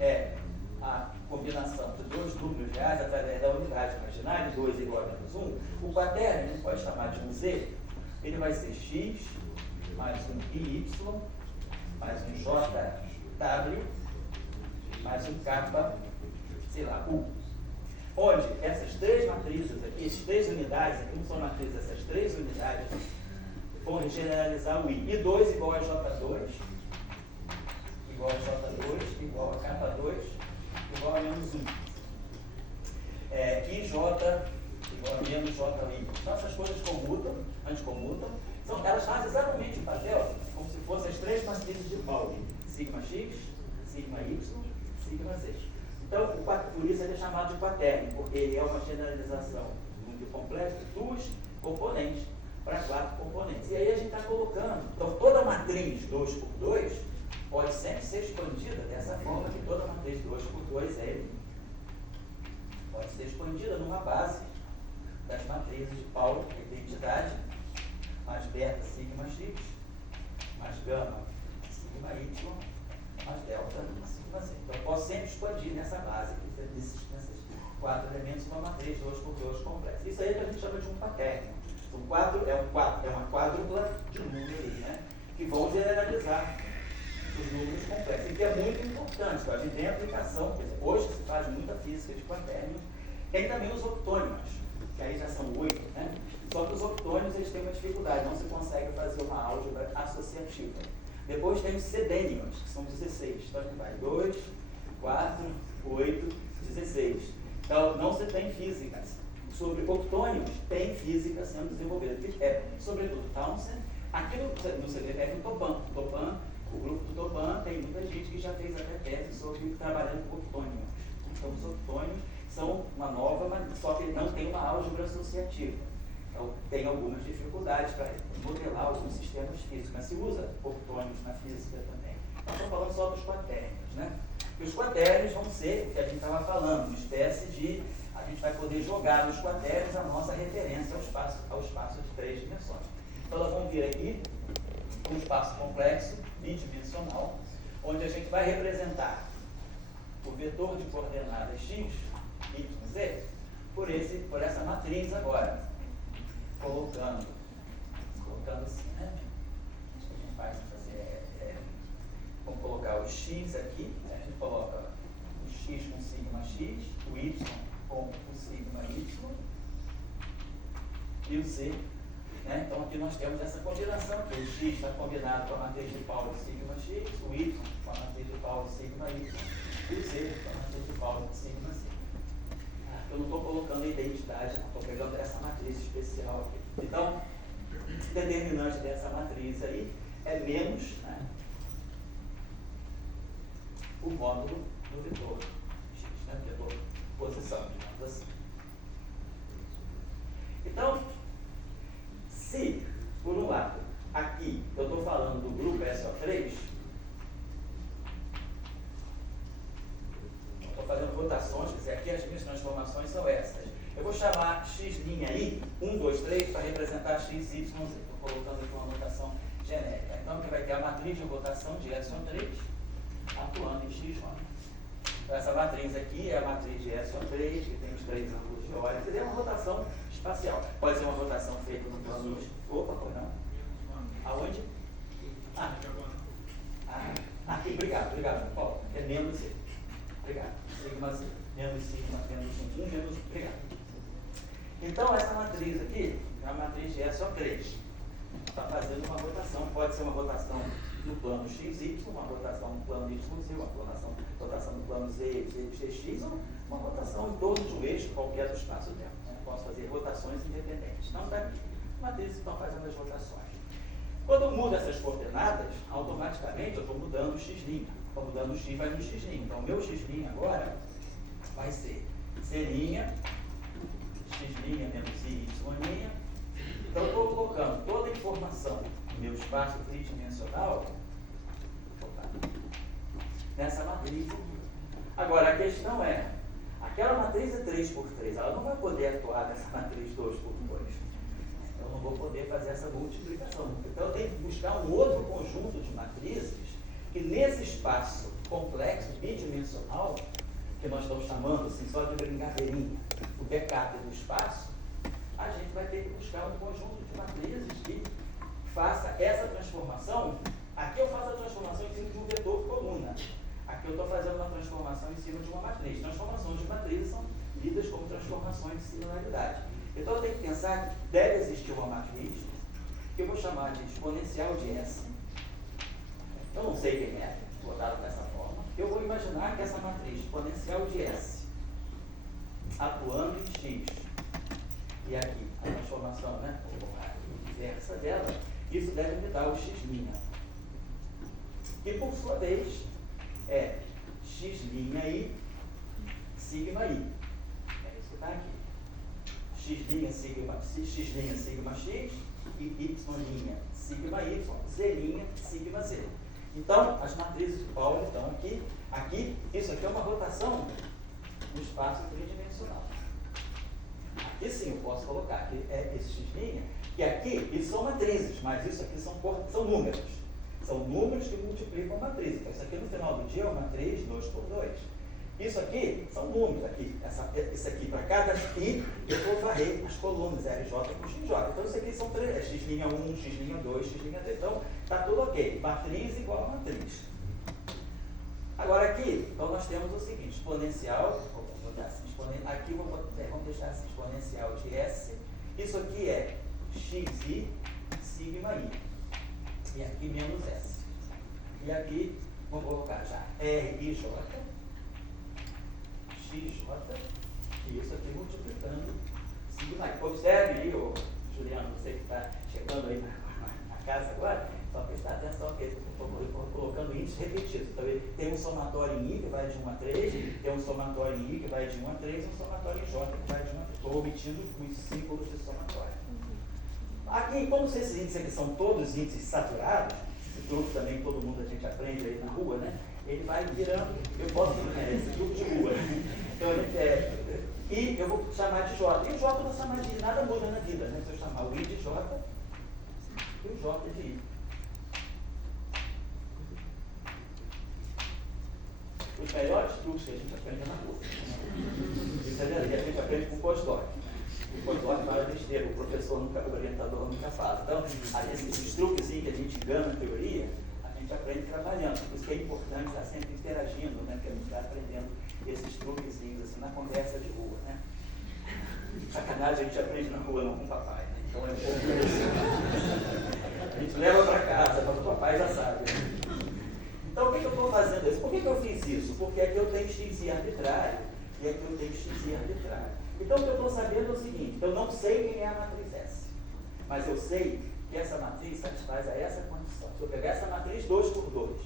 é a combinação de 2 números reais através da unidade imaginária, 2 igual a menos 1, o quatérrimo, a gente pode chamar de um Z, ele vai ser x mais um y mais um jw mais um k, sei lá, u. Onde essas 3 matrizes aqui, essas 3 unidades, aqui não são matrizes, essas 3 unidades vou generalizar o I. I2 igual a J2, igual a J2, igual a K2, igual a menos 1. IJ igual a menos JI. Então essas coisas comutam, anticomutam. Então, elas fazem exatamente o papel como se fossem as três matrizes de Pauli. Sigma X, Sigma Y, Sigma Z. Então, por isso ele é chamado de quaterno, porque ele é uma generalização muito complexa de duas componentes para 4 componentes. E aí a gente está colocando, então toda matriz 2 por 2 pode sempre ser expandida dessa forma que toda matriz 2 por 2 é pode ser expandida numa base das matrizes de Pauli, identidade, mais beta sigma x, mais gama sigma y, mais delta sigma z. Então eu posso sempre expandir nessa base, nesses 4 elementos, uma matriz 2 por 2 complexa. Isso aí é que a gente chama de um quaterno. É uma quádrupla de números, né, que vão generalizar os números complexos, e que é muito importante. Então, a gente tem aplicação, quer dizer, hoje se faz muita física de quaternos, tem também os octônios, que aí já são 8, né? Só que os octônios eles têm uma dificuldade, não se consegue fazer uma álgebra associativa. Depois tem os sedênios, que são 16. Então a gente vai 2, 4, 8, 16. Então não se tem física. Sobre octônios, tem física sendo desenvolvida. Sobretudo Townsend, aqui no CDF o Topan, o grupo do Topan, tem muita gente que já fez até tese sobre trabalhando com octônios. Então os octônios são uma nova, só que não tem uma álgebra associativa. Então, tem algumas dificuldades para modelar alguns sistemas físicos, mas se usa octônios na física também. Então, estamos falando só dos quaternos, né? E os quaternos vão ser o que a gente estava falando, uma espécie de... A gente vai poder jogar nos quaternos a nossa referência ao espaço de 3 dimensões. Então, nós vamos vir aqui um espaço complexo, bidimensional, onde a gente vai representar o vetor de coordenadas x, y, z, por essa matriz agora. Colocando assim, né? O que a gente vai fazer vamos colocar o x aqui, né? A gente coloca o x com sigma x, o y com o sigma y e o z, né? Então aqui nós temos essa combinação, que o x está combinado com a matriz de Pauli sigma x, o y com a matriz de Pauli sigma y e o z com a matriz de Pauli sigma z. Eu não estou colocando a identidade, estou pegando essa matriz especial aqui. Então, o determinante dessa matriz aí é menos, né, o módulo do vetor x, né, vetor posição, digamos assim. Então, se, por um lado, aqui eu estou falando do grupo SO3, estou fazendo rotações, quer dizer, aqui as minhas transformações são essas. Eu vou chamar x' aí, 1, 2, 3, para representar x, y, z. Estou colocando aqui uma notação genérica. Então, aqui vai ter a matriz de rotação de SO3 atuando em x1. Então, essa matriz aqui é a matriz de SO3, que tem os 3 ângulos de hora. Quer dizer, é uma rotação espacial. Pode ser uma rotação feita no plano... Opa, foi não. Aonde? Aqui, obrigado, Paulo. É menos Z. Obrigado. Sigma Z. Menos sigma, menos 1, menos 1. Obrigado. Então, essa matriz aqui é a matriz de SO3. Está fazendo uma rotação. Pode ser uma rotação no plano XY, uma rotação no plano YZ, uma rotação no plano ZX, ou uma rotação em torno de um eixo qualquer do espaço-tempo. Posso fazer rotações independentes. Então, daqui, matrizes estão fazendo as rotações. Quando eu mudo essas coordenadas, automaticamente eu estou mudando o x'. Estou mudando o x, vai no x'. Então, o meu x' agora vai ser C', x' menos y'. Então, eu estou colocando toda a informação do meu espaço tridimensional nessa matriz aqui. Agora, a questão é, aquela matriz é 3 por 3, ela não vai poder atuar nessa matriz 2 por 2. Eu não vou poder fazer essa multiplicação. Então, eu tenho que buscar um outro conjunto de matrizes que nesse espaço complexo, bidimensional, que nós estamos chamando, assim, só de brincadeirinha, o backup do espaço, a gente vai ter que buscar um conjunto de matrizes que faça essa transformação. Aqui eu faço a transformação em cima de um vetor coluna. Aqui eu estou fazendo uma transformação em cima de uma matriz. Transformações de matrizes são lidas como transformações de similaridade. Então eu tenho que pensar que deve existir uma matriz que eu vou chamar de exponencial de S. Eu não sei quem é, botado dessa forma. Eu vou imaginar que essa matriz exponencial de S, atuando em X, e aqui a transformação, né, inversa dela, isso deve me dar o x', que por sua vez é x' i, sigma i. É isso que está aqui. X' sigma x e y' sigma y, z' sigma z. Então, as matrizes de Pauli estão aqui. Aqui, isso aqui é uma rotação no espaço tridimensional. Aqui sim eu posso colocar, aqui é esse x', que aqui, isso são matrizes, mas isso aqui são números. São números que multiplicam a matriz. Então, isso aqui no final do dia é uma matriz 2 por 2. Isso aqui são números. Aqui, isso aqui, para cada i, eu vou varrer as colunas RJ com XJ. Então, isso aqui são três, x'1, x'2, x'3. Então, está tudo ok. Matriz igual a matriz. Agora aqui, então nós temos o seguinte, exponencial, vou botar assim, aqui vamos deixar assim, exponencial de S. Isso aqui é xi sigma i. E aqui menos S. E aqui, vamos colocar já RIJ, XJ, e isso aqui multiplicando sigma i. Observe aí, Juliano, você que está chegando aí na casa agora, só prestar atenção que eu estou colocando índices repetidos. Então, tem um somatório em I que vai de 1 a 3, tem um somatório em I que vai de 1 a 3 e um somatório em J que vai de 1 a 3. Estou omitindo os símbolos de somatório. Aqui, como esses índices aqui são todos índices saturados, esse truque também todo mundo a gente aprende aí na rua, né? Ele vai virando, eu posso esse truque de rua. Então, e eu vou chamar de J. E o J eu vou chamar de I, nada muda na vida, né? Se eu chamar o I de J e o J de I. Os melhores truques que a gente aprende na rua. Isso é a gente aprende com o pós-doc. O pós-doc fala besteira, o professor nunca, o orientador nunca fala. Então, esses truques que a gente engana na teoria, a gente aprende trabalhando. Por isso que é importante estar sempre interagindo, né? Porque a gente está aprendendo esses truquezinhos assim, na conversa de rua, né? Sacanagem a gente aprende na rua, não com o papai, né? Então é um pouco a gente leva para casa, mas o papai já sabe. Né? Então, o que eu estou fazendo isso? Por que eu fiz isso? Porque aqui eu tenho xi arbitrário e aqui eu tenho xi arbitrário. Então, o que eu estou sabendo é o seguinte, eu não sei quem é a matriz S, mas eu sei que essa matriz satisfaz a essa condição. Se eu pegar essa matriz 2 por 2,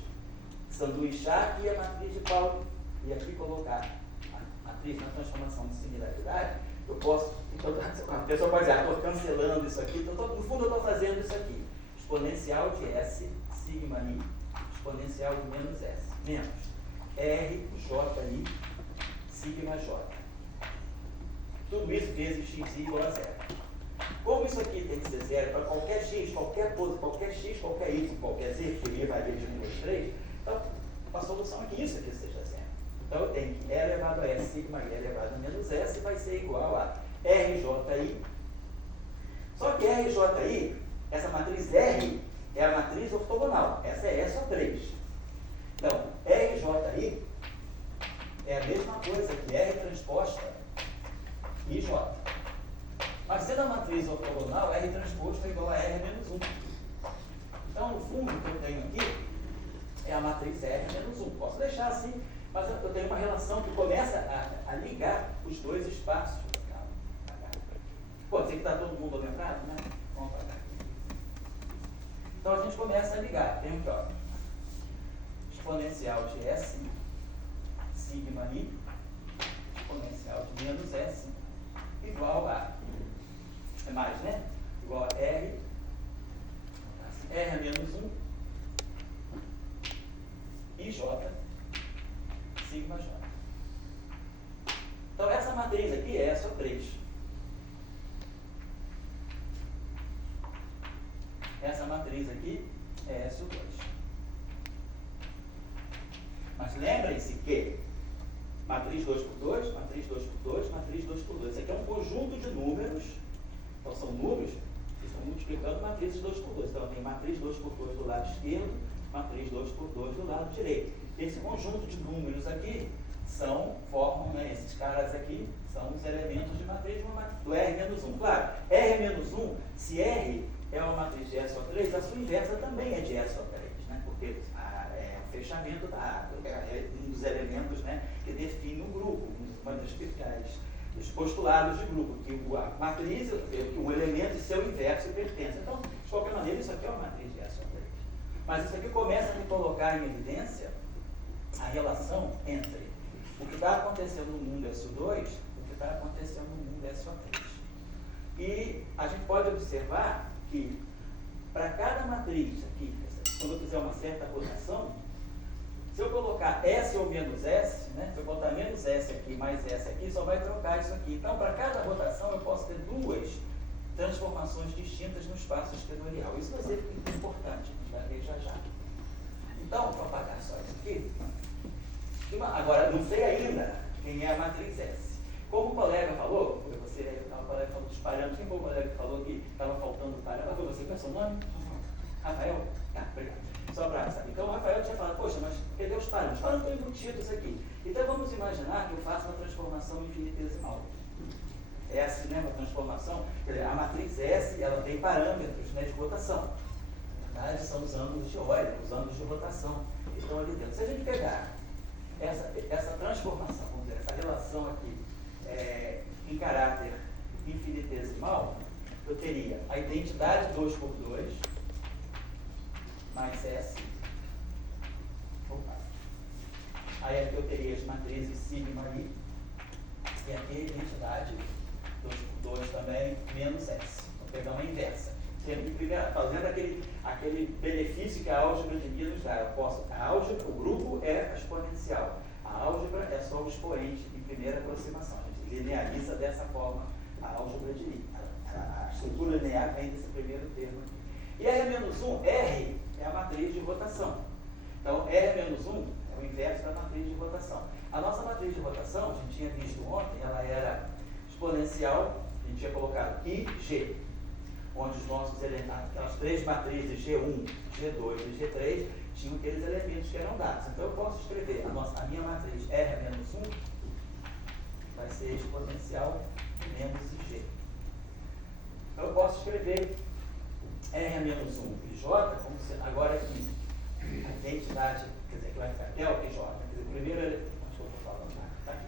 sanduichar aqui a matriz de Pauli e aqui colocar a matriz na transformação de similaridade, eu posso... Então, a pessoa pode dizer, estou cancelando isso aqui, então, no fundo eu estou fazendo isso aqui. Exponencial de S, sigma i, exponencial de menos S, menos RJI, sigma J. Tudo isso vezes xi igual a zero. Como isso aqui tem que ser zero para qualquer x, qualquer x, qualquer y, qualquer z, que i varia de 1, 2, 3, então a solução é que isso aqui seja zero. Então eu tenho que E elevado a S, sigma i elevado a menos S vai ser igual a RJI. Só que RJI, essa matriz R, é a matriz ortogonal. Essa é S só 3. Então, RJI é a mesma coisa que R transposta IJ. Mas sendo a matriz ortogonal, R transposto é igual a R menos 1. Então, no fundo, o que eu tenho aqui é a matriz R menos 1. Posso deixar assim, mas eu tenho uma relação que começa a ligar os dois espaços. Pode ser que está todo mundo orientado, né? Vamos para cá. Então, a gente começa a ligar. Tem aqui, ó, exponencial de S, sigma i, exponencial de menos S, igual a, é mais, né? Igual a R menos 1, IJ, sigma J. Então, essa matriz aqui é só 3. Essa matriz aqui é S2. Mas lembrem-se que matriz 2 por 2, matriz 2 por 2, matriz 2 por 2. Isso aqui é um conjunto de números. Então, são números que estão multiplicando matrizes 2 por 2. Então, eu tenho matriz 2 por 2 do lado esquerdo, matriz 2 por 2 do lado direito. Esse conjunto de números aqui formam, né, esses caras aqui, são os elementos de matriz do R-1. Claro, R-1, se R é uma matriz de SO3, a sua inversa também é de SO3, né? Porque o fechamento é um dos elementos, né, que define o grupo, uma dos postulados de grupo, que a matriz, que um elemento e seu inverso pertence. Então, de qualquer maneira, isso aqui é uma matriz de SO3. Mas isso aqui começa a me colocar em evidência a relação entre o que está acontecendo no mundo SO2 e o que está acontecendo no mundo SO3. E a gente pode observar que, para cada matriz aqui, quando eu fizer uma certa rotação, se eu colocar S ou menos S, né, se eu botar menos S aqui mais S aqui, só vai trocar isso aqui. Então, para cada rotação, eu posso ter duas transformações distintas no espaço esquerdoidal. Isso vai ser importante, a gente vai ver já já. Então, vou apagar só isso aqui. Agora, não sei ainda quem é a matriz S. Como o colega falou, o colega falou dos parâmetros, quem foi o colega que falou que estava faltando parâmetro? Foi você? Qual é o seu nome? Rafael? Tá, obrigado. Só para saber. Então o Rafael tinha falado, poxa, mas cadê os parâmetros? Os parâmetros estão embutidos aqui. Então vamos imaginar que eu faço uma transformação infinitesimal. S, né, uma transformação, quer dizer, a matriz S, ela tem parâmetros, né, de rotação. Na verdade, são os ângulos de Euler, os ângulos de rotação que estão ali dentro. Se a gente pegar essa transformação, vamos dizer, essa relação aqui em caráter infinitesimal, eu teria a identidade 2 por 2 mais S. Opa. Aí aqui eu teria as matrizes sigma I. E aqui a identidade 2 por 2 também, menos S. Vou pegar uma inversa. Fazendo aquele benefício que a álgebra de Lie nos dá. A álgebra, o grupo é exponencial. A álgebra é só o expoente em primeira aproximação. A gente lineariza dessa forma a álgebra de Lie. A estrutura linear vem desse primeiro termo aqui. E R-1, R é a matriz de rotação. Então, R-1 é o inverso da matriz de rotação. A nossa matriz de rotação, a gente tinha visto ontem, ela era exponencial, a gente tinha colocado I, G, onde os nossos elementos, aquelas três matrizes G1, G2 e G3, tinham aqueles elementos que eram dados. Então, eu posso escrever a minha matriz R-1 vai ser exponencial menos IG. Então, eu posso escrever R-1 e J, como se agora aqui, a identidade, quer dizer, que vai ficar delta e J. Quer dizer, o primeiro, onde eu estou falando? Tá aqui.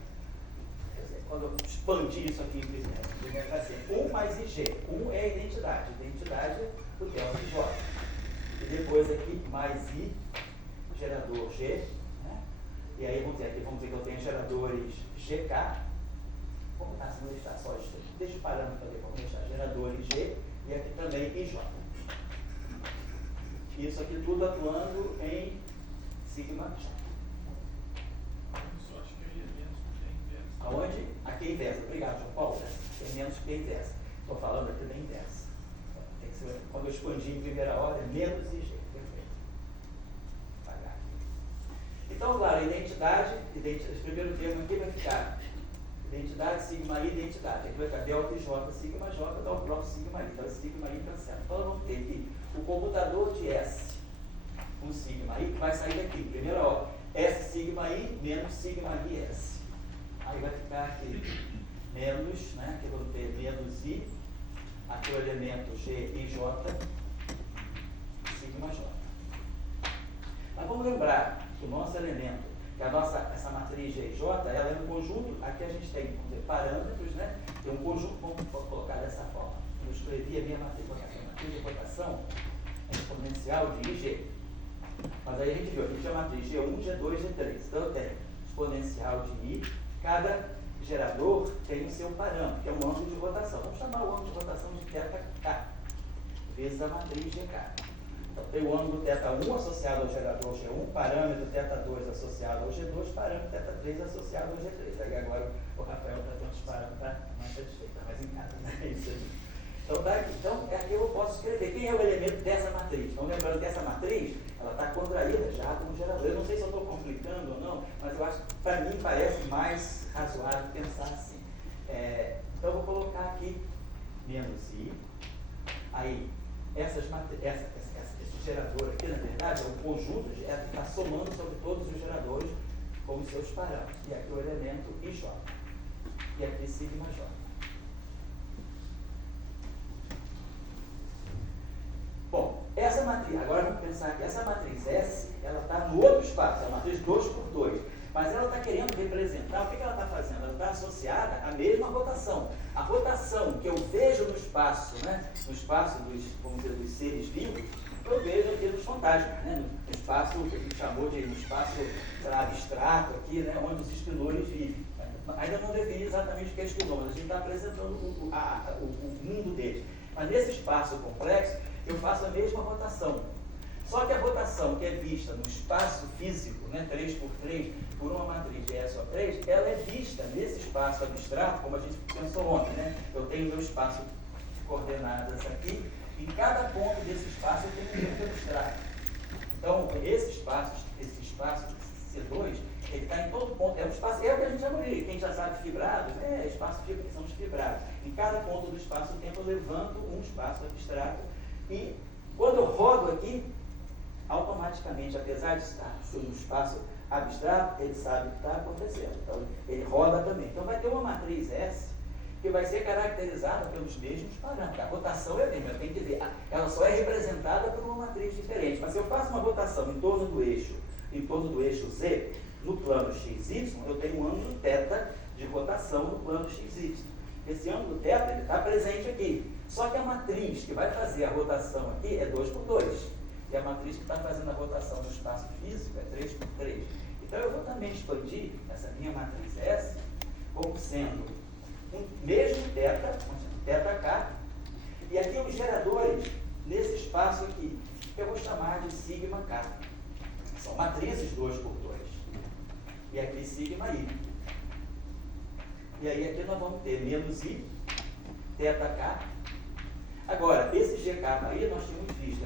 Quer dizer, quando eu expandir isso aqui, primeiro vai ser 1 mais IG. 1 é a identidade do delta e J. E depois aqui, mais I, gerador G. Né? E aí, vamos dizer que eu tenho geradores GK. Vamos botar assim, vou deixar só isso. Deixa o parâmetro ali, vamos deixar geradores G. E aqui também IJ. Isso aqui tudo atuando em sigma J. Só acho que aí é menos porque é inverso. Aonde? Aqui é inversa. Obrigado, João Paulo. É menos que é inversa. Estou falando aqui da inversa. Tem que ser, quando eu expandir em primeira ordem, menos IG. Perfeito. Vou apagar aqui. Então, claro, a identidade, esse primeiro termo aqui vai ficar identidade, sigma I, identidade. Aqui vai ficar delta e J, sigma J, dá o próprio sigma I. Então, sigma I cancela. Então, nós vamos ter aqui o computador de S com sigma I vai sair daqui, primeira ordem. S sigma I menos sigma I S. Aí vai ficar aqui menos, né? Que eu vou ter menos I, aqui o elemento G e J, sigma J. Mas vamos lembrar que o nosso elemento, que essa matriz G e J, ela é um conjunto, aqui a gente tem, vamos dizer, parâmetros, né? Tem um conjunto, vamos colocar dessa forma. Eu escrevi a minha matriz de rotação exponencial de IG. Mas aí a gente viu, aqui tinha a matriz G1, G2, G3. Então eu tenho exponencial de I, cada gerador tem o seu parâmetro, que é um ângulo de rotação. Vamos chamar o ângulo de rotação de θK, vezes a matriz GK. Então tem o ângulo θ1 associado ao gerador G1, parâmetro θ2 associado ao G2, parâmetro θ3 associado ao G3. Aí agora o Rafael está tendo os parâmetros, tá mais satisfeito, está mais em casa, né? É isso aí. Então, aqui eu posso escrever quem é o elemento dessa matriz. Então, lembrando que essa matriz, ela está contraída já como gerador. Eu não sei se eu estou complicando ou não, mas eu acho que, para mim, parece mais razoável pensar assim. Então, eu vou colocar aqui menos I. Aí, esse gerador aqui, na verdade, é um conjunto, está somando sobre todos os geradores com os seus parâmetros. E aqui o elemento IJ. E aqui sigma J. pensar que essa matriz S, ela está no outro espaço, é a matriz 2 por 2. Mas ela está querendo representar, o que ela está fazendo? Ela está associada à mesma rotação. A rotação que eu vejo no espaço, né? No espaço dos, vamos dizer, dos seres vivos, eu vejo aqui nos fantasmas, né? No espaço que a gente chamou de no espaço abstrato aqui, né? Onde os espinores vivem. Ainda não defini exatamente o que é espinor, mas a gente está apresentando o mundo deles. Mas nesse espaço complexo, eu faço a mesma rotação. Só que a rotação que é vista no espaço físico, né, 3x3, por uma matriz de SO3, ela é vista nesse espaço abstrato, como a gente pensou ontem, né? Eu tenho meu espaço de coordenadas aqui, em cada ponto desse espaço eu tenho um ponto abstrato. Então, esse espaço C2, ele está em todo ponto, é um espaço, é o que a gente chama de, quem já sabe fibrados, são os fibrados. Em cada ponto do espaço-tempo eu levanto um espaço abstrato e quando eu rodo aqui, automaticamente, apesar de estar em um espaço abstrato, ele sabe o que está acontecendo. Então, ele roda também. Então, vai ter uma matriz S que vai ser caracterizada pelos mesmos parâmetros. A rotação é a mesma, eu tenho que ver. Ela só é representada por uma matriz diferente. Mas se eu faço uma rotação em torno do eixo Z, no plano XY, eu tenho um ângulo θ de rotação no plano XY. Esse ângulo θ está presente aqui. Só que a matriz que vai fazer a rotação aqui é 2 por 2. E a matriz que está fazendo a rotação no espaço físico é 3 por 3. Então eu vou também expandir essa minha matriz S como sendo um mesmo θk, e aqui os geradores nesse espaço aqui, que eu vou chamar de sigma k. São matrizes 2 por 2. E aqui sigma i. E aí aqui nós vamos ter menos i, θk. Agora, esse gk aí nós tínhamos visto,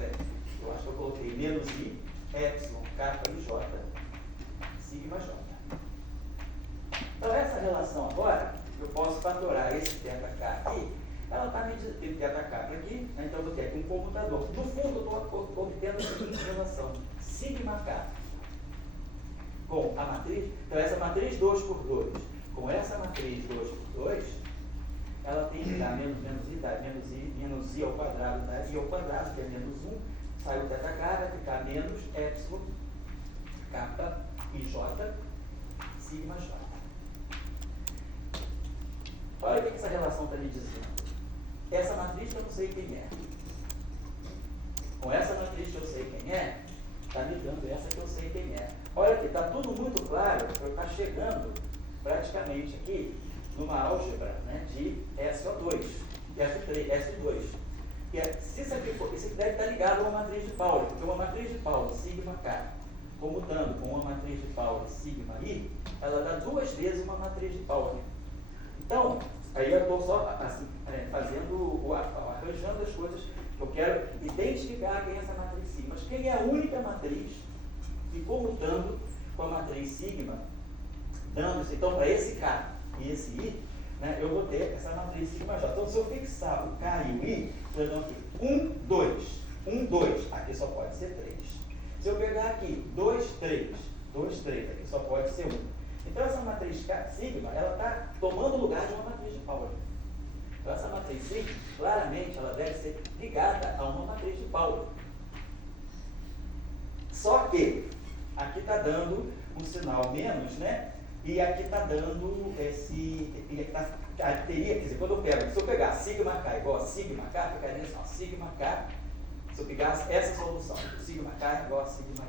eu acho que eu coloquei menos i, epsilon, k e j, sigma j. Então essa relação agora, eu posso fatorar esse θk aqui, ela está me dizendo, tem θk aqui, né? Então eu vou ter aqui um computador. No fundo eu estou obtendo a seguinte relação, sigma k com a matriz, então essa matriz 2 por 2, com essa matriz 2 por 2, ela tem que dar menos i ao quadrado, dá i ao quadrado, que é menos 1, sai o θk, vai ficar menos epsilon, k e j, sigma j. Olha o que essa relação está me dizendo. Essa matriz que eu não sei quem é. Com essa matriz que eu sei quem é, está me dando essa que eu sei quem é. Olha aqui, está tudo muito claro, eu estou chegando praticamente aqui numa álgebra, né, de SO2, S2. Se isso aqui for, isso deve estar ligado a uma matriz de Pauli, porque uma matriz de Pauli, sigma k, comutando com uma matriz de Pauli, sigma i, ela dá duas vezes uma matriz de Pauli. Então, aí eu estou só assim, arranjando as coisas que eu quero identificar quem é essa matriz sigma. Mas quem é a única matriz que comutando com a matriz sigma, dando-se, então, para esse k e esse i, né, eu vou ter essa matriz sigma j. Então, se eu fixar o k e o i, eu dou aqui 1, 2, 1, 2, aqui só pode ser 3. Se eu pegar aqui 2, 3, 2, 3, aqui só pode ser 1. Então, essa matriz sigma, ela está tomando o lugar de uma matriz de Pauli. Então, essa matriz sigma, claramente, ela deve ser ligada a uma matriz de Pauli. Só que, aqui está dando um sinal menos, né? E aqui está dando esse... quer dizer, quando eu pego, se eu pegar sigma k igual a sigma k, ficaria assim, ó, sigma k, se eu pegasse essa solução, sigma k igual a sigma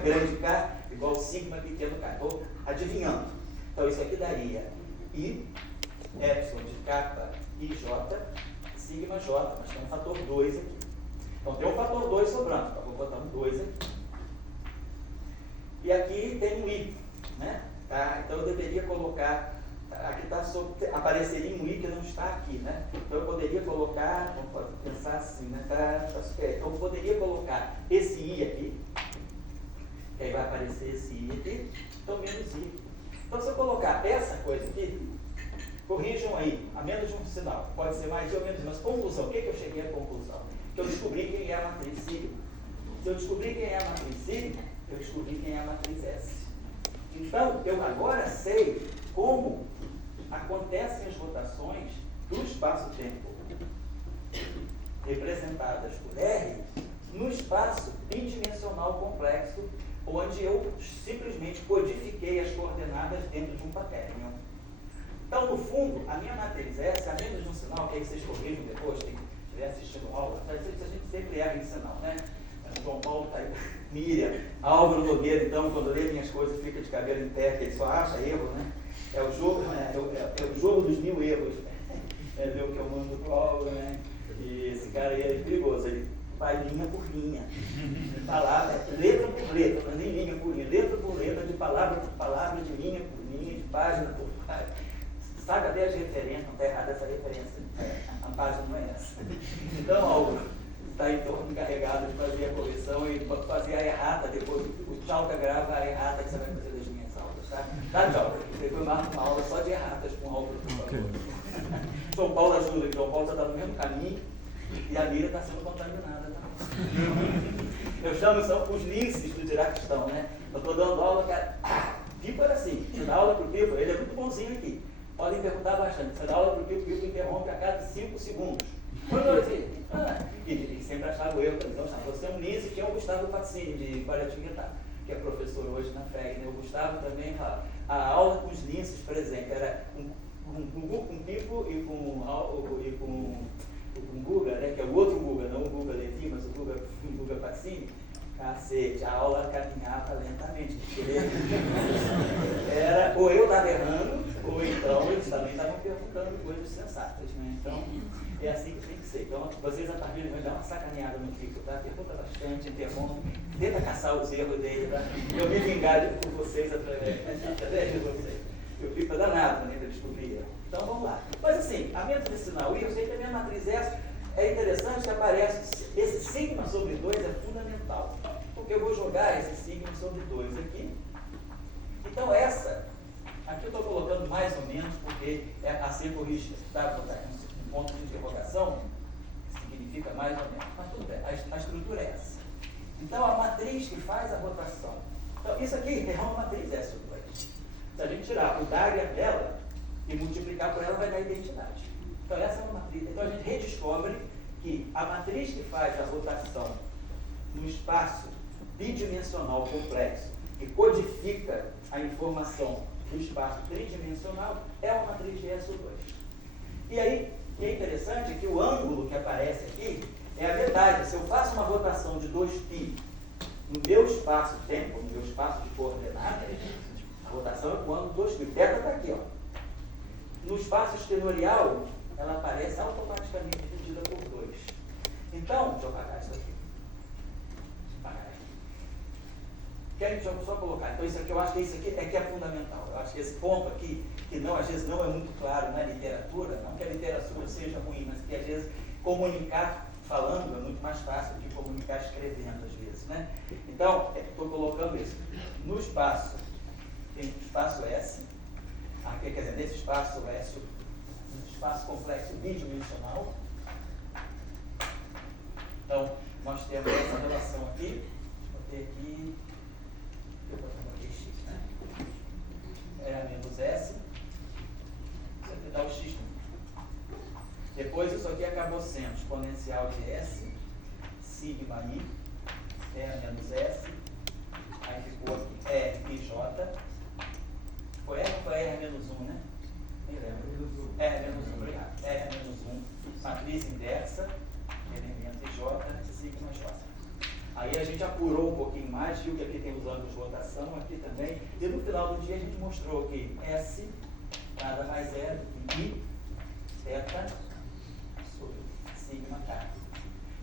grande k igual a sigma pequeno k. Estou adivinhando. Então, isso aqui daria i, epsilon de k e j, sigma j, mas tem um fator 2 aqui. Então, tem um fator 2 sobrando. Então, vou botar um 2 aqui. E aqui tem um i, né? Tá? Então, eu deveria colocar... Aqui apareceria um i que não está aqui, né? Então eu poderia colocar, vamos pensar assim, né? Então eu poderia colocar esse i aqui, que aí vai aparecer esse i aqui, então menos i. Então se eu colocar essa coisa aqui, corrijam aí, a menos de um sinal, pode ser mais ou menos, mas conclusão, o que eu cheguei à conclusão? Que eu descobri quem é a matriz sigma. Se eu descobrir quem é a matriz sigma, eu descobri quem é a matriz S. Então eu agora sei como acontecem as rotações do espaço-tempo representadas por R no espaço bidimensional complexo, onde eu simplesmente codifiquei as coordenadas dentro de um patérnio. Então, no fundo, a minha matriz S, a menos de um sinal, que aí vocês corrijam depois, quem estiver assistindo aula, a gente sempre erra em sinal, né? João Paulo está aí, Miriam, Álvaro Nogueira, então, quando lê minhas coisas, fica de cabelo em pé, que ele só acha erro, né? É o jogo dos 1000 erros, né? É ver o que eu mando pro Álvaro, né? E esse cara aí é perigoso, ele vai linha por linha, palavra, letra por letra, não é nem linha por linha, letra por letra, de palavra por palavra, de linha por linha, de página por página. Sabe até as referências, não está errada essa referência, a página não é essa. Então, Álvaro está então encarregado de fazer a correção e fazer a errata, depois o Tchalca grava a errata que você vai fazer das minhas aulas, tá? Tá, Tchalca? Depois marca uma aula só de erratas com o Álvaro, por favor. João Paulo ajuda, que João Paulo já está no mesmo caminho e a Miriam está sendo contaminada. Tá? Eu chamo, são os linces do Diraquistão, né? Eu estou dando aula, cara, Pipo era assim, você dá aula para o Pipo, ele é muito bonzinho aqui. Podem perguntar bastante, você dá aula para o Pipo, o Pipo interrompe a cada 5 segundos. E sempre achava eu, então você é um lince, que é o Gustavo Pazzini, de Guaratinguetá, que é professor hoje na FEG, né? O Gustavo também fala, a aula com os linces, por exemplo, era com Pipo e com o Guga, né, que é o outro Guga, não o Guga Levi, mas o Guga Pazzini, cacete, a aula caminhava lentamente, porque era, ou eu estava errando, ou então eles também estavam perguntando coisas sensatas, né? Então, é assim que tem que ser. Então, vocês a partir de hoje dão uma sacaneada no Pico, tá? Pergunta bastante, interrompe, tenta caçar os erros dele, tá? Eu me vingar por vocês através de vocês. Eu fico danado, né, para descobrir. Então, vamos lá. Mas assim, a menos de sinal I, eu sei que a minha matriz S é interessante que aparece, esse sigma sobre 2 é fundamental, porque eu vou jogar esse sigma sobre 2 aqui. Então, essa, aqui eu estou colocando mais ou menos, porque é a ser corrigida, tá? Vou botar aqui um ponto de interrogação, significa mais ou menos, mas tudo bem, a estrutura é essa. Então, a matriz que faz a rotação, então, isso aqui é uma matriz S sobre 2. Se a gente tirar o Dagger dela e multiplicar por ela, vai dar identidade. Então, essa é uma matriz. Então, a gente redescobre que a matriz que faz a rotação no espaço bidimensional complexo, que codifica a informação do espaço tridimensional, é uma matriz de S2. E aí, o que é interessante é que o ângulo que aparece aqui é a metade. Se eu faço uma rotação de 2π no meu espaço-tempo, no meu espaço de coordenadas, a rotação é com o ângulo 2π. O θ está aqui, ó. No espaço extenorial, ela aparece automaticamente dividida por 2. Então, deixa eu apagar isso aqui. Quero só colocar. Então, isso aqui, eu acho que isso aqui é que é fundamental. Eu acho que esse ponto aqui, que não, às vezes não é muito claro na literatura, não que a literatura seja ruim, mas que às vezes comunicar falando é muito mais fácil do que comunicar escrevendo, às vezes, né? Então, estou colocando isso. No espaço, tem espaço S, aqui, quer dizer, nesse espaço S, espaço complexo bidimensional. Então, nós temos essa relação aqui. Vou ter aqui. Eu vou botar aqui x, né? É menos S. Isso aqui dá o x. Depois, isso aqui acabou sendo exponencial de S, sigma i, é menos S. Aí ficou aqui R e J. Foi R ou foi R menos 1, né? Nem lembro. R menos 1, obrigado. R menos 1, matriz inversa, elemento J, sigma J. Aí a gente apurou um pouquinho mais, viu que aqui tem os ângulos de rotação, aqui também. E no final do dia a gente mostrou que S nada mais é do que I, θ, sobre sigma K.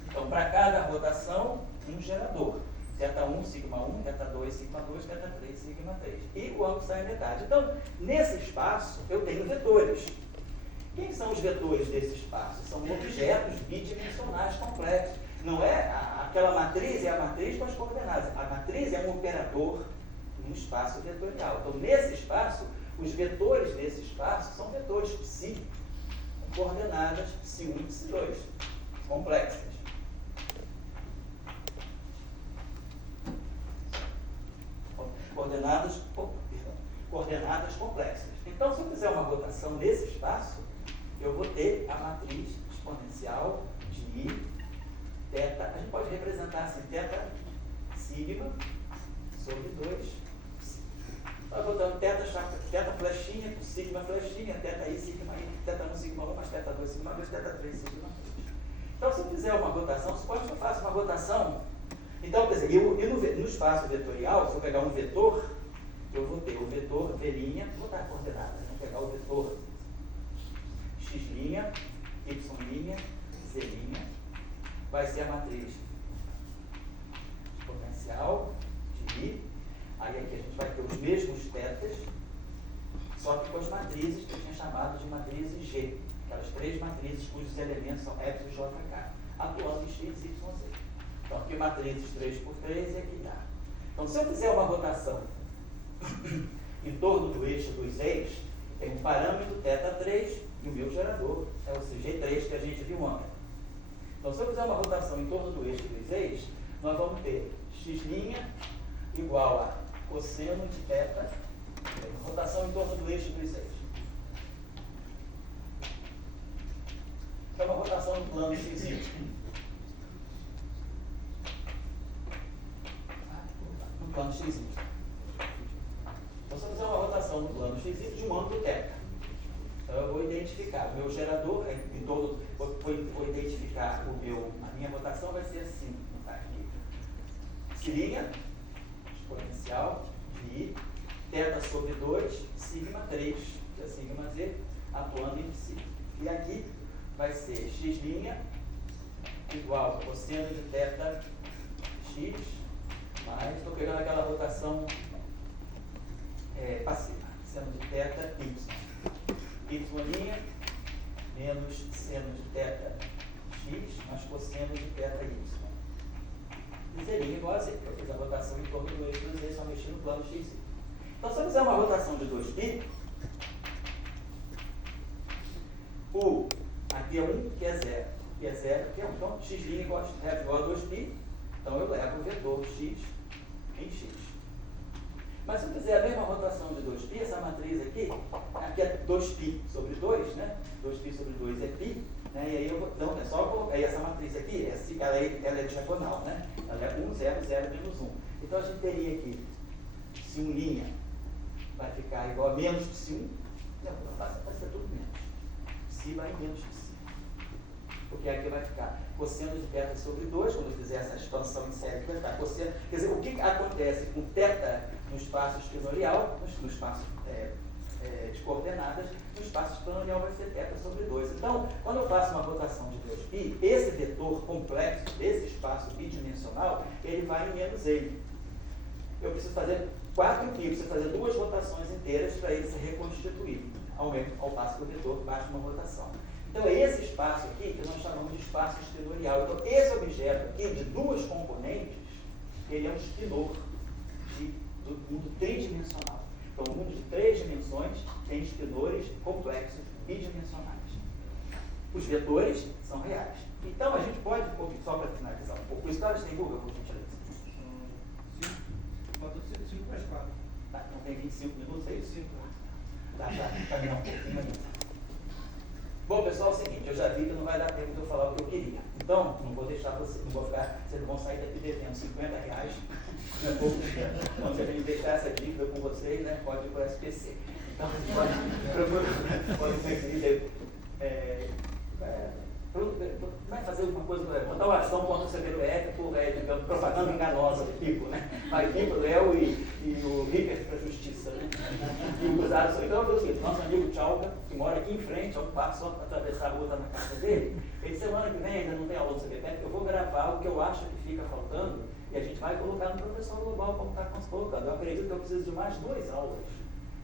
Então, para cada rotação, um gerador. θ1, sigma 1, θ2, sigma 2, θ3, sigma 3. E o ângulo sai a metade. Então, nesse espaço, eu tenho vetores. Quem são os vetores desse espaço? São objetos bidimensionais complexos. Não é aquela matriz, é a matriz com as coordenadas. A matriz é um operador no espaço vetorial. Então, nesse espaço, os vetores desse espaço são vetores psi, com coordenadas psi1 e psi2, complexas. Coordenadas complexas. Então, se eu fizer uma rotação nesse espaço, eu vou ter a matriz exponencial de I teta, a gente pode representar assim, teta sigma sobre 2. Nós botamos teta flechinha, com sigma flechinha, teta i, sigma i, teta 1, sigma 1, mais teta 2, sigma 2, teta 3, sigma 3. Então, se eu fizer uma rotação, suponha que eu faça uma rotação. Então, quer dizer, no espaço vetorial, se eu pegar um vetor, eu vou ter o vetor V', vou dar a coordenada, vou pegar o vetor X', Y', Z', vai ser a matriz exponencial de I. Aí aqui a gente vai ter os mesmos tetas, só que com as matrizes que eu tinha chamado de matrizes G, aquelas 3 matrizes cujos elementos são Epsilon, J, K, atuando em X, Y, Z. Então aqui matrizes 3x3 e aqui dá. Então se eu fizer uma rotação em torno do eixo dos ex, tem um parâmetro θ3 e o meu gerador é o G3 que a gente viu ontem. Então se eu fizer uma rotação em torno do eixo dos ex, nós vamos ter x' igual a cosseno de θ, rotação em torno do eixo dos ex. É uma rotação no plano x'. No plano x'. Então, se eu fizer uma rotação no plano x' de um ângulo θ, então eu vou identificar o meu gerador, vou identificar a minha rotação vai ser assim, tá aqui. Cilinha exponencial de I, θ sobre 2, sigma 3, que é sigma z, atuando em si. E aqui vai ser x' igual a cosseno de θ x, mais, estou pegando aquela rotação passiva, seno de θ y. Y' menos seno de θ x, mais cosseno de θ y. E seria igual a z, porque eu fiz a rotação em torno do eixo dos ex, só mexi no plano x. Então, se eu fizer uma rotação de 2π, aqui é 1, que é 0, aqui é 0, aqui é 1. Então, x' igual a 2π, então eu levo o vetor x em x. Mas se eu fizer a mesma rotação de 2π, essa matriz aqui é 2π sobre 2, né? 2π sobre 2 é π, né? E aí eu vou, então, é só colocar, aí essa matriz aqui, ela é diagonal, né? Ela é 1, 0, 0, menos 1. Então a gente teria aqui, se 1' vai ficar igual a menos que π1, vai ser tudo menos. Π vai em menos que π. Porque aqui vai ficar cosseno de θ sobre 2, quando eu fizer essa expansão em série, vai ficar cosseno. Quer dizer, o que acontece com θ no espaço espenorial, no espaço de coordenadas, no espaço espenorial vai ser θ sobre 2. Então, quando eu faço uma rotação de 2π, esse vetor complexo desse espaço bidimensional, ele vai em menos n. Eu preciso fazer 4π, preciso fazer 2 rotações inteiras para ele se reconstituir, ao passo que o vetor bate uma rotação. Então, é esse espaço aqui que nós chamamos de espaço espenorial. Então, esse objeto aqui, de 2 componentes, ele é um espinor do mundo tridimensional. Então, o mundo de 3 dimensões tem espinores complexos bidimensionais. Os vetores são reais. Então, a gente pode, só para finalizar um pouco, o Stories tem Google, por gentileza? Falta 5 para as 4. Tá, então tem 25 minutos, é isso? Tá, caminhar um pouquinho ainda. Bom, pessoal, é o seguinte, eu já vi que não vai dar tempo de eu falar o que eu queria. Então, não vou deixar vocês, vocês vão sair daqui devendo R$50. Não é pouco tempo. Então, se a gente deixar essa dívida com vocês, né, pode ir para o SPC. Então, pode pedir, vai fazer alguma coisa, botar uma ação contra o CBPF por digamos, propaganda enganosa do Pipo, né? Vai Pipo, Léo e o Ricker para a justiça, né? E o cruzado só. Então, eu falei o seguinte, nosso amigo Tchalka, que mora aqui em frente, ao passo só para atravessar a rua na casa dele, ele semana que vem ainda não tem aula do CBPF, eu vou gravar o que eu acho que fica faltando e a gente vai colocar no Professor Global como está colocando. Eu acredito que eu preciso de mais 2 aulas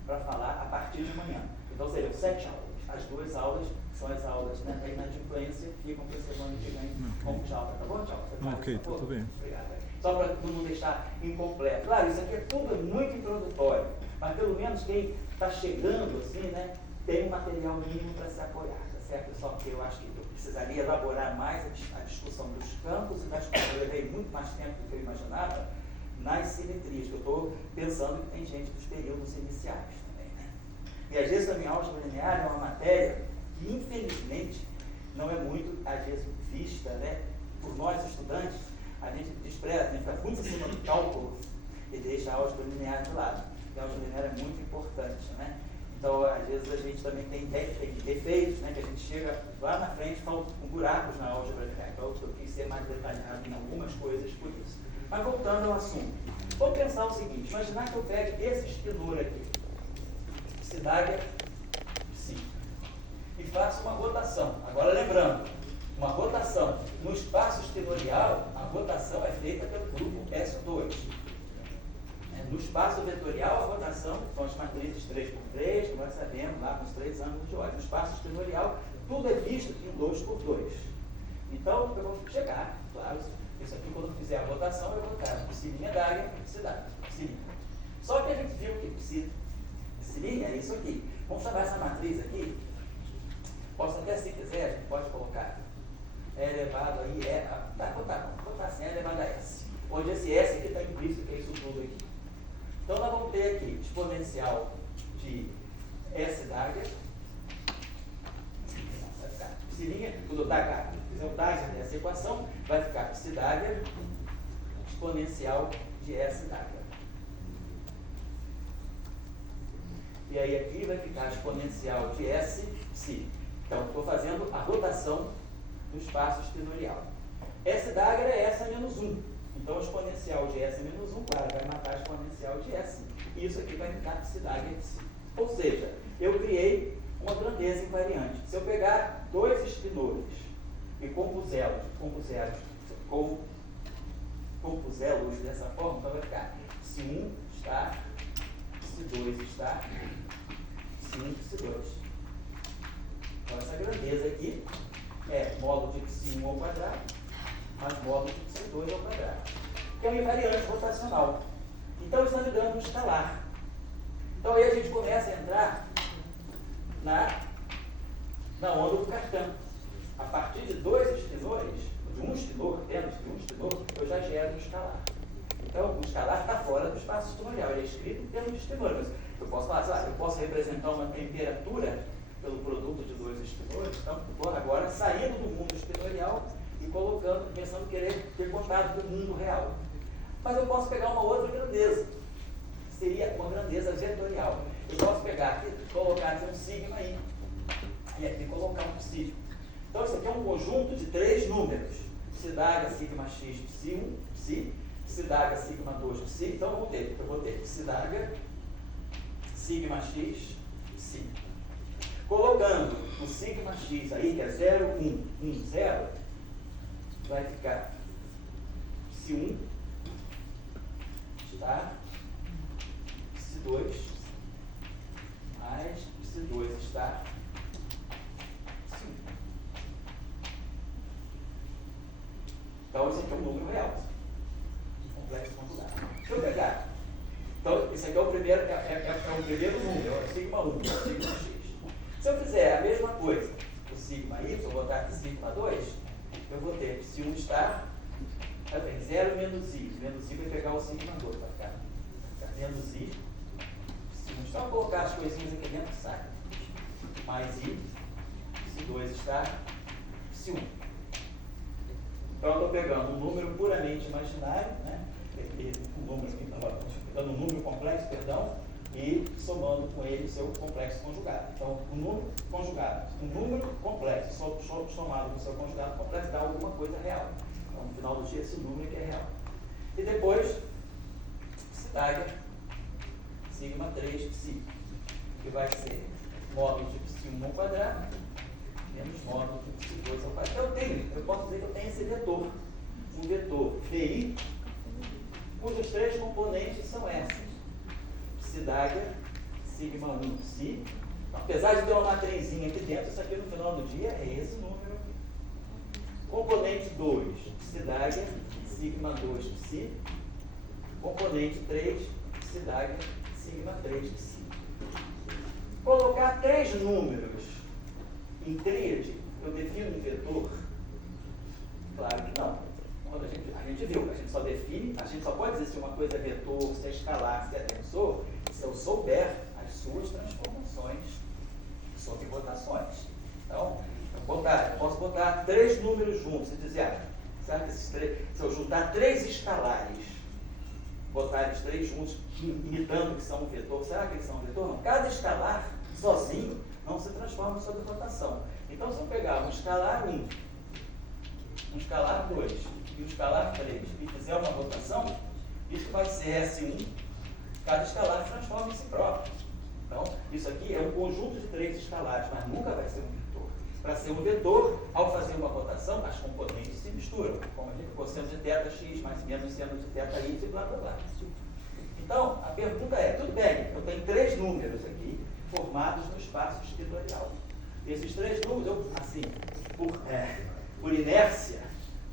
para falar a partir de amanhã. Então, seriam 7 aulas. As 2 aulas são as aulas, né, da inadimplência, ficam para a semana que vem com o Tchalka. Tá bom, Tchalka? Ok, tudo bem. Obrigado. Só para não deixar incompleto. Claro, isso aqui é tudo muito introdutório, mas pelo menos quem está chegando, assim, né, tem um material mínimo para se apoiar, tá certo? Só que eu acho que eu precisaria elaborar mais a discussão dos campos e das coisas. Eu levei muito mais tempo do que eu imaginava nas simetrias, que eu estou pensando que tem gente dos períodos iniciais também, né? E às vezes a minha álgebra linear é uma matéria que, infelizmente, não é muito, às vezes, vista, né, por nós estudantes, a gente despreza, a gente fica muito em cima do cálculo e deixa a álgebra linear de lado. E a álgebra linear é muito importante, né? Então, às vezes, a gente também tem defeitos, né? Que a gente chega lá na frente com buracos na álgebra linear. Então, eu quis ser mais detalhado em algumas coisas por isso. Mas voltando ao assunto, vamos pensar o seguinte: imaginar que eu pegue esse espinor aqui, psidágia psi, e faço uma rotação. Agora, lembrando, uma rotação no espaço espinorial, a rotação é feita pelo grupo S2. No espaço vetorial, a rotação são as matrizes 3x3, como nós sabemos, lá com os 3 ângulos de órbita. No espaço espinorial, tudo é visto em 2x2. Então, eu vou chegar, claro, isso aqui, quando eu fizer a rotação, eu vou botar psilinha d'área, psilinha. Só que a gente viu que psilinha é isso aqui. Vamos chamar essa matriz aqui, posso até, se quiser, a gente pode colocar E elevado aí, vou botar assim, E elevado a S. Onde esse S aqui está implícito, que é isso tudo aqui. Então, nós vamos ter aqui exponencial de S d'área, vai ficar psilinha, quando eu fizer o DAG dessa equação, vai ficar psidária exponencial de S d'área. E aí aqui vai ficar exponencial de S psi. Então, estou fazendo a rotação do espaço espinorial. S d'área é S menos 1. Então, o exponencial de S menos 1, claro, vai matar a exponencial de S. E isso aqui vai ficar psidária psi. Ou seja, eu criei uma grandeza invariante. Se eu pegar dois espinores e compusê-los dessa forma, então vai ficar psi1 está, psi2 está, psi1, psi2. Então, essa grandeza aqui é módulo de psi1 ao quadrado mais módulo de psi2 ao quadrado, que é uma invariante rotacional. Então, isso está me dando um escalar. Então, aí a gente começa a entrar na onda do cartão. A partir de dois espinores, de um espinor, menos de um espinor, eu já gero um escalar. Então, o escalar está fora do espaço espinorial. Ele é escrito em termos de espinores. Eu posso falar, eu posso representar uma temperatura pelo produto de dois espinores. Então, agora, saindo do mundo espinorial e colocando, pensando em querer ter contato com o mundo real. Mas eu posso pegar uma outra grandeza, seria uma grandeza vetorial. Eu posso pegar aqui, colocar aqui um sigma i, e aqui colocar um psi. Então, isso aqui é um conjunto de 3 números: psidária, sigma x, psi1, psi, psidária, sigma 2, psi. Então, eu vou ter psidária, sigma x, psi. Colocando o sigma x aí, que é 0, 1, 1, 0, vai ficar psi1 está psi2 mais psi2 está psi1. Então, esse aqui é um número real, complexo conjugado. Deixa eu pegar. Então, esse aqui é o primeiro, o primeiro número, é o sigma 1, é o sigma x. Se eu fizer a mesma coisa, o sigma y, eu vou botar aqui sigma 2, eu vou ter psi1 está, tá bem, 0 menos i vai pegar o sigma 2, vai ficar menos i, psi1 está, vou colocar as coisinhas aqui dentro, sai, mais i, psi2 está, psi1. Então, eu estou pegando um número puramente imaginário, né? Um número complexo, perdão, e somando com ele o seu complexo conjugado. Então, um número conjugado, um número complexo somado com o seu conjugado complexo dá alguma coisa real. Então, no final do dia, esse número aqui é real. E depois, psidária, sigma 3 psi, que vai ser módulo de psi1 ao quadrado menos módulo de psi2 ao quadrado. Então, eu posso dizer que eu tenho esse vetor, um vetor VI, cujos 3 componentes são esses: psidária, sigma 1 psi. Apesar de ter uma matrizinha aqui dentro, isso aqui no final do dia é esse número. Componente 2, psidária, sigma 2 psi. Componente 3, psidária, sigma 3 psi. Colocar 3 números em tríade, eu defino um vetor? Claro que não. Quando a gente viu, a gente só define, a gente só pode dizer se uma coisa é vetor, se é escalar, se é tensor, se eu souber as suas transformações sobre rotações. Então, eu posso botar 3 números juntos e dizer, será que esses três, se eu juntar três escalares, botar eles três juntos, imitando que são um vetor, será que eles são um vetor? Não. Cada escalar, sozinho, não se transforma sob rotação. Então, se eu pegar um escalar 1, um escalar 2 e um escalar 3 e fizer uma rotação, isso vai ser S1, cada escalar se transforma em si próprio. Então, isso aqui é um conjunto de três escalares, mas nunca vai ser um vetor. Para ser um vetor, ao fazer uma rotação, as componentes se misturam, como a gente cosseno de θ x mais menos seno de θ y e blá blá blá. Então, a pergunta é, tudo bem, eu tenho três números aqui, formados no espaço escritorial. Esses três números, eu, assim, por inércia,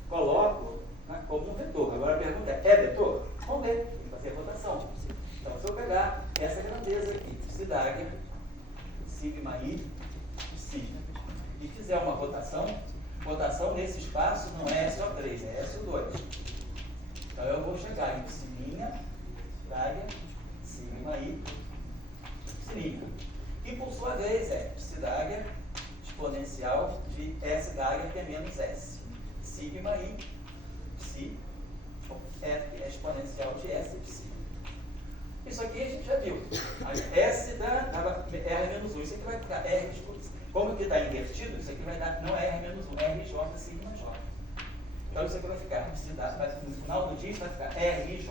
coloco, né, como um vetor. Agora a pergunta é vetor? Vamos ver, tem que fazer a rotação. Então, se eu pegar essa grandeza aqui, psi dagger, sigma i, psi, e fizer uma rotação nesse espaço não é SO3, é SO2. Então, eu vou chegar em psi dagger, sigma i, psi. E, por sua vez, é psi dagger exponencial de S dagger, que é menos S. Sigma i, psi, é exponencial de S psi. Isso aqui a gente já viu. S dava R menos 1. Isso aqui vai ficar R, como aqui está invertido, isso aqui vai dar, não é R menos 1, é RJ sigma J. Então isso aqui vai ficar, no final do dia isso vai ficar RJ,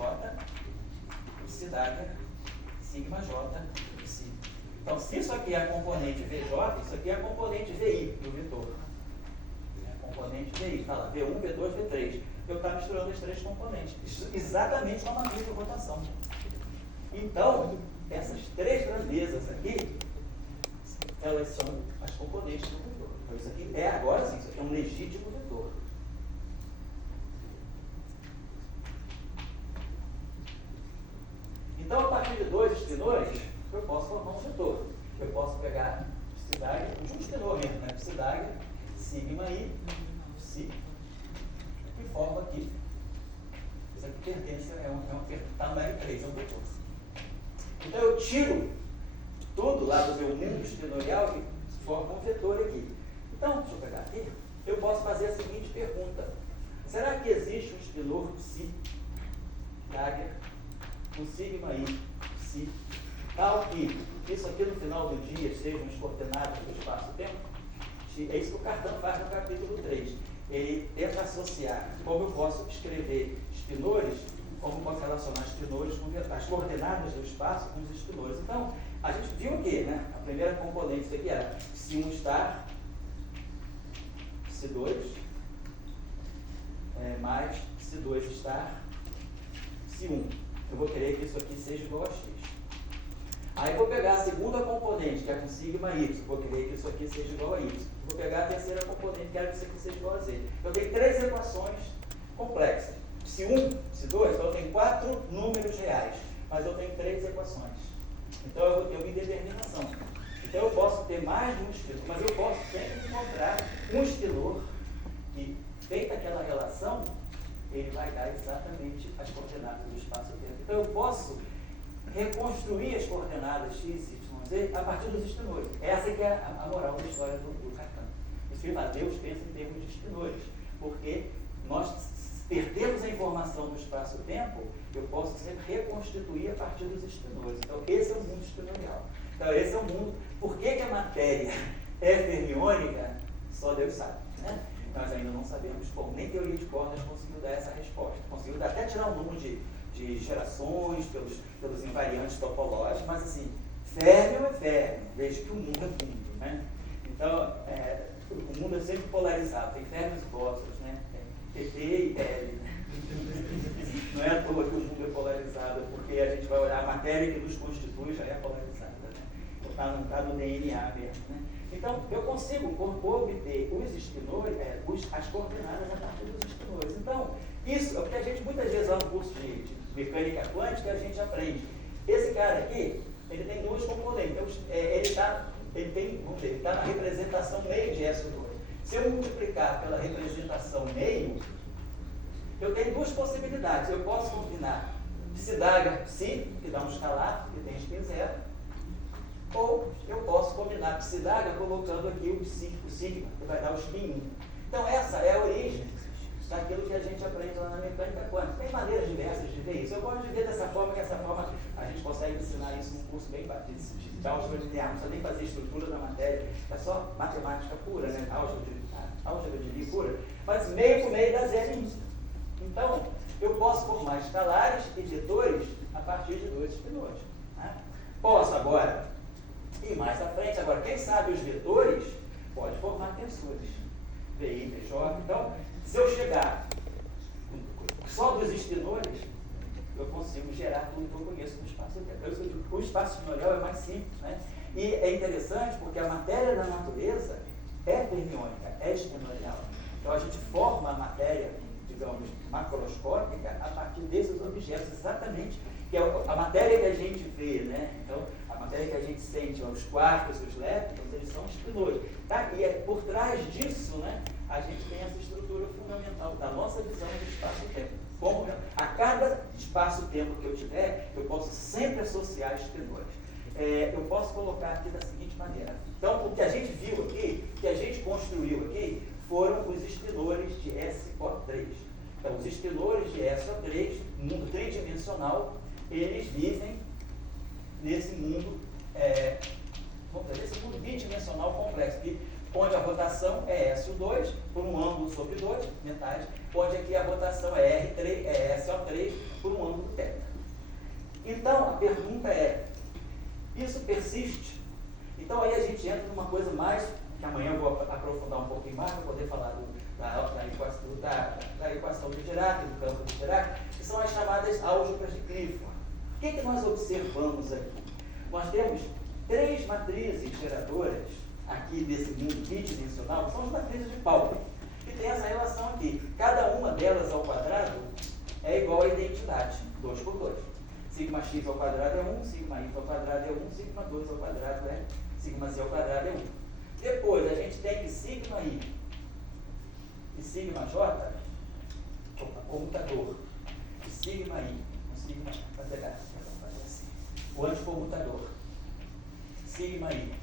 psi dagger, sigma J, psi. Então, se isso aqui é a componente VJ, isso aqui é a componente VI do vetor. É a componente VI, está lá, V1, V2, V3. Eu estou misturando as três componentes. Isso, exatamente uma matriz de rotação. Então, essas três grandezas aqui, elas são as componentes do vetor. Então, isso aqui é, agora sim, isso aqui é um legítimo vetor. Então, a partir de dois espinores, eu posso formar um vetor. Eu posso pegar psi dagger, de um espinor mesmo, né? Psi dagger, sigma i, psi, e formo aqui. Isso aqui pertence, está no R3, é um vetor. Então, eu tiro tudo lá do meu mundo espinorial e formo um vetor aqui. Então, deixa eu pegar aqui, eu posso fazer a seguinte pergunta. Será que existe um espinor psi dagger com sigma i, psi, tal que isso aqui no final do dia sejam as coordenadas do espaço-tempo? É isso que o Cartan faz no capítulo 3. Ele tenta associar como eu posso escrever espinores, como posso relacionar espinores com as coordenadas do espaço com os espinores. Então, a gente viu que, né, a primeira componente isso aqui era psi1 star, psi2, mais psi2 star, psi1. Eu vou querer que isso aqui seja igual a x. Aí eu vou pegar a segunda componente, que é com sigma y, vou querer que isso aqui seja igual a y. Vou pegar a terceira componente, quero que isso aqui seja igual a z. Eu tenho três equações complexas. Psi1, psi2, então eu tenho 4 números reais, mas eu tenho 3 equações. Então eu vou ter uma indeterminação. Então eu posso ter mais de um espinor, mas eu posso sempre encontrar um espinor que, feita aquela relação, ele vai dar exatamente as coordenadas do espaço-tempo. Então eu posso reconstruir as coordenadas x, y, z a partir dos espinores. Essa que é a moral da história do Cartan. Deus pensa em termos de espinores, porque nós perdemos a informação do espaço-tempo, eu posso sempre reconstituir a partir dos espinores. Então esse é o mundo espinorial. Então esse é o mundo. Por que a matéria é fermiônica? Só Deus sabe, né? Nós ainda não sabemos como. Nem teoria de cordas conseguiu dar essa resposta. Conseguiu até tirar um número de gerações pelos invariantes topológicos, mas assim, férmio é férmio, desde que o mundo é mundo, né? Então, o mundo é sempre polarizado, tem férmios e fósseis, né? Tem PT e L. Não é à toa que o mundo é polarizado, porque a gente vai olhar a matéria que nos constitui já é polarizada, né? Está no DNA mesmo, né? Então, eu consigo obter os espinores, as coordenadas a partir dos espinores. Então, isso é o que a gente, muitas vezes lá no curso de mecânica quântica, a gente aprende. Esse cara aqui, ele tem duas componentes. Então, ele está na representação meio de S2. Se eu multiplicar pela representação meio, eu tenho duas possibilidades. Eu posso combinar psi dagger psi, que dá um escalar, que tem spin 0, ou eu posso combinar psi dagger colocando aqui o sigma, que vai dar o spin 1. Então essa é a origem daquilo que a gente aprende lá na mecânica quântica. Tem maneiras diversas de ver isso. Eu gosto de ver dessa forma, que essa forma a gente consegue ensinar isso num curso bem de álgebra linear, não precisa nem fazer estrutura da matéria, é só matemática pura, né? Álgebra de Lie pura, mas meio por meio dá zero e 1. Então, eu posso formar escalares e vetores a partir de 2 espinores. Né? Posso agora ir mais à frente. Agora, quem sabe os vetores pode formar tensores. VI, VJ. Então, se eu chegar só dos espinores, eu consigo gerar tudo que eu conheço no espaço-tempo. Por isso que eu digo que o espaço espinorial é mais simples. Né? E é interessante porque a matéria da natureza é fermiônica, é espinorial. Então, a gente forma a matéria, digamos, macroscópica a partir desses objetos, exatamente, que é a matéria que a gente vê, né? Então, a matéria que a gente sente, os quarks, os leptons, eles são espinores. Tá? E por trás disso, né, a gente tem essa estrutura fundamental da nossa visão do espaço-tempo. Como a cada espaço-tempo que eu tiver, eu posso sempre associar espinores. Eu posso colocar aqui da seguinte maneira. Então, o que a gente viu aqui, o que a gente construiu aqui, foram os espinores de SO3. Então, os espinores de SO3, mundo tridimensional, eles vivem nesse mundo, nesse mundo bidimensional complexo, onde a rotação é SO2 por um ângulo sobre 2, metade, onde aqui a rotação é SO3 por um ângulo θ. Então, a pergunta é, isso persiste? Então, aí a gente entra numa coisa mais, que amanhã eu vou aprofundar um pouquinho mais, para poder falar da equação de Dirac, do campo de Dirac, que são as chamadas álgebras de Clifford. O que nós observamos aqui? Nós temos 3 matrizes geradoras aqui desse mundo bidimensional, que são as matrizes de Pauli, que tem essa relação aqui. Cada uma delas ao quadrado é igual à identidade, 2 por 2. Sigma x ao quadrado é 1, sigma y ao quadrado é 1, sigma 2 ao quadrado é, sigma z ao quadrado é 1. Depois a gente tem que sigma i e sigma j, comutador, e sigma i, sigma, vai pegar, assim, o anticomutador, sigma i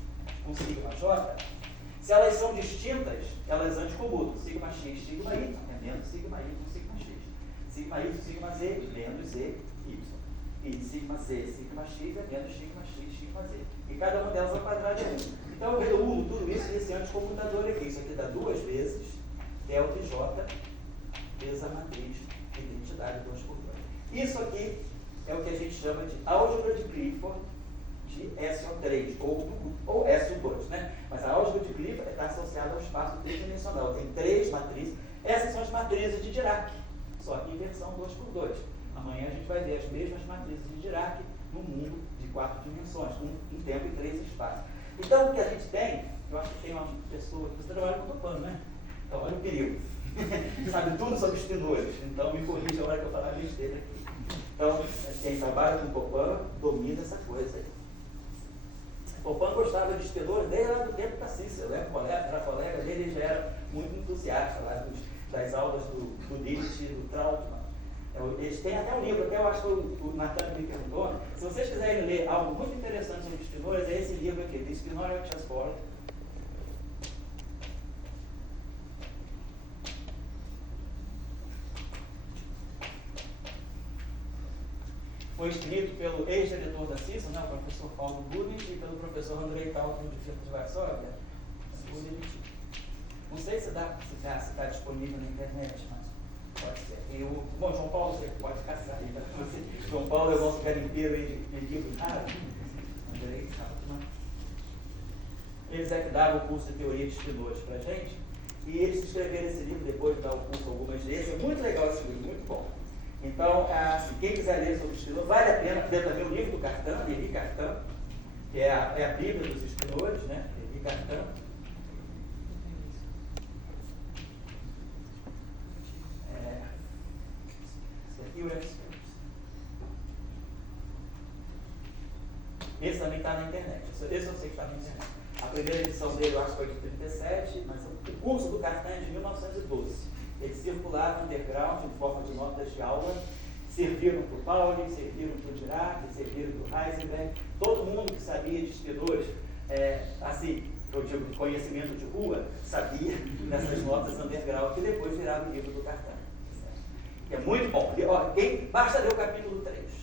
com sigma j, se elas são distintas, elas anticomutam, sigma x, sigma y, é menos sigma y com sigma x, sigma y, sigma z, menos z, y, e sigma z, sigma x é menos sigma x, sigma z, e cada uma delas ao quadrado é 1. Então eu reúno tudo isso nesse anticomutador aqui, isso aqui dá 2 vezes delta e j vezes a matriz de identidade 2 por 2. Isso aqui é o que a gente chama de álgebra de Clifford de SO3, ou SO2, né? Mas a álgebra de Clifford está associada ao espaço tridimensional. Tem 3 matrizes. Essas são as matrizes de Dirac, só que em versão 2 por 2. Amanhã a gente vai ver as mesmas matrizes de Dirac no mundo de 4 dimensões, um tempo e 3 espaços. Então, o que a gente tem, eu acho que tem uma pessoa que você trabalha com o pano, né? Então, olha o perigo. Sabe tudo sobre espinores. Então, me corrija a hora que eu falar besteira aqui. Então, quem trabalha com Popan domina essa coisa aí. Popan gostava de espinores desde lá do tempo da Cícero, né? Era colega dele, ele já era muito entusiasta lá das aulas do Dirichlet e do Trautmann. Eles têm até um livro, até eu acho que o Natan me perguntou. Se vocês quiserem ler algo muito interessante sobre espinores, é esse livro aqui, The Spinorial Chessboard. Foi escrito pelo ex-diretor da Cícero, né, o professor Paulo Gurlich, e pelo professor Andrei Tautmann de Varsóvia. Não sei se está disponível na internet, mas pode ser. Bom, João Paulo, você pode caçar aí. João Paulo é o nosso garimpeiro aí de livros raros. Andrei Tautmann. Eles é que davam o curso de teoria de espinores para a gente, e eles escreveram esse livro depois de dar o curso algumas vezes. É muito legal esse livro, muito bom. Então, assim, quem quiser ler sobre espinores, vale a pena ver também o livro do Cartan, Henri Cartan, que é a Bíblia dos espinores, né? Henri Cartan. Esse aqui é o Experts. Esse também está na internet. Esse eu sei que está na internet. A primeira edição dele, eu acho que foi de 37, mas o curso do Cartan é de 1912. Eles circulavam underground em forma de notas de aula, serviram para o Pauli, serviram para o Dirac, serviram para o Heisenberg. Todo mundo que sabia de espinores, assim, eu digo de conhecimento de rua, sabia nessas notas underground que depois viraram o livro do Cartan. Que é muito bom. Basta ler o capítulo 3.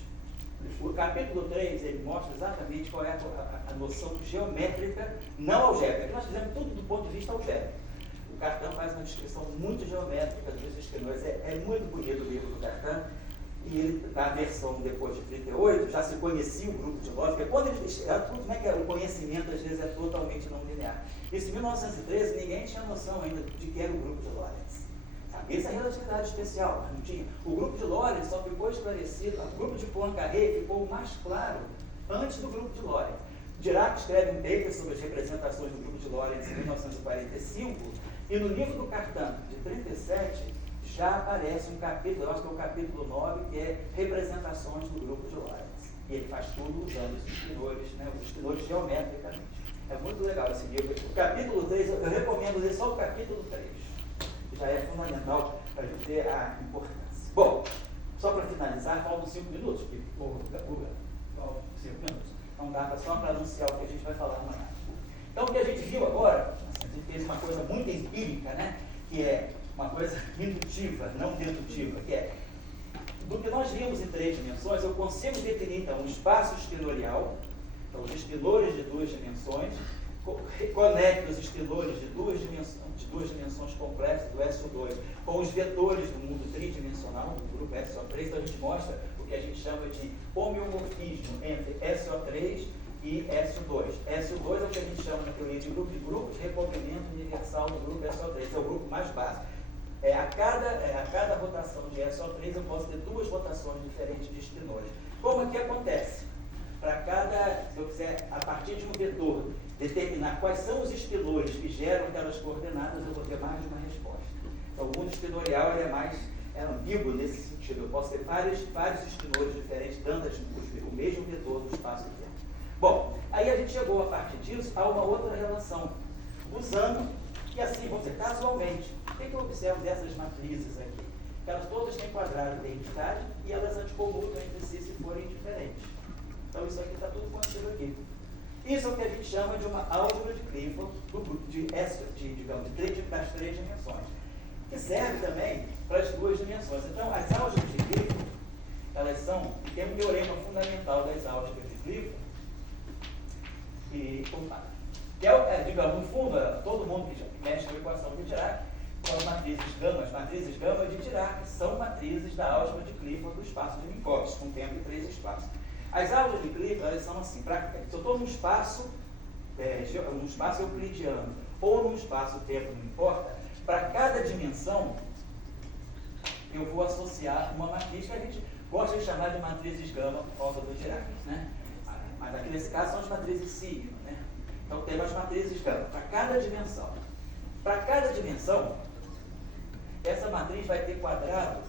O capítulo 3, ele mostra exatamente qual é a noção geométrica, não algébrica. Nós fizemos tudo do ponto de vista algébrico. O Cartan faz uma descrição muito geométrica dos esquenores. É muito bonito o livro do Cartan. E ele, na versão depois de 38, já se conhecia o grupo de lógica. Quando ele como é que é? O conhecimento às vezes é totalmente não linear. Isso em 1913, ninguém tinha noção ainda de que era o grupo de Lorentz. Sabia essa relatividade especial, mas não tinha. O grupo de Lorentz só ficou esclarecido, o grupo de Poincaré ficou mais claro antes do grupo de Lorentz. Dirac escreve um paper sobre as representações do grupo de Lorentz em 1945, e no livro do Cartan, de 37, já aparece um capítulo, eu acho que é o capítulo 9, que é representações do grupo de Lorentz. E ele faz tudo usando os esquinores, né, os esquinores geometricamente. É muito legal esse livro. O capítulo 3, eu recomendo ler só o capítulo 3. Já é fundamental para a gente ter a importância. Bom, só para finalizar, faltam 5 minutos, porque faltam 5 minutos. Não dá só para anunciar o que a gente vai falar amanhã. Então, o que a gente viu agora, a gente fez uma coisa muito empírica, né, que é uma coisa indutiva, não dedutiva, que é, do que nós vimos em 3 dimensões, eu consigo definir, então, um espaço esquinorial, então, os esquinores de 2 dimensões, conecta os esquinores de duas dimensões complexas, do SO2, com os vetores do mundo tridimensional, do grupo SO3, então a gente mostra o que a gente chama de homeomorfismo entre SO3 e SO2. SO2 é o que a gente chama na teoria de grupos, recobrimento universal do grupo SO3, é o grupo mais básico. A cada rotação de SO3 eu posso ter 2 rotações diferentes de esquinores. Como é que acontece? Para cada, se eu quiser, a partir de um vetor, determinar quais são os esquinores que geram aquelas coordenadas, eu vou ter mais de uma resposta. Então, o mundo esquinorial é ambíguo nesse sentido. Eu posso ter vários esquinores diferentes, dando o mesmo vetor do espaço e tempo. Bom, aí a gente chegou, a partir disso, a uma outra relação, usando, e assim, vamos dizer, casualmente. O que eu observo dessas matrizes aqui? Que elas todas têm quadrado de identidade e elas anticomutam entre si se forem diferentes. Então, isso aqui está tudo acontecendo aqui. Isso é o que a gente chama de uma álgebra de Clifford das 3 dimensões, que serve também para as 2 dimensões. Então, as álgebras de Clifford, elas são, tem um teorema fundamental das álgebras de Clifford, que é, digamos, no fundo, todo mundo que mexe com a equação de Dirac, com as matrizes gama de Dirac são matrizes da álgebra de Clifford do espaço de Minkowski, com tempo e 3 espaços. As álgebras de Clifford, elas são assim, se eu estou num espaço euclidiano ou num espaço-tempo, não importa, para cada dimensão eu vou associar uma matriz que a gente gosta de chamar de matrizes gama por causa do Dirac, né? Mas aqui nesse caso são as matrizes sigma, né? Então temos as matrizes gama para cada dimensão. Para cada dimensão, essa matriz vai ter quadrado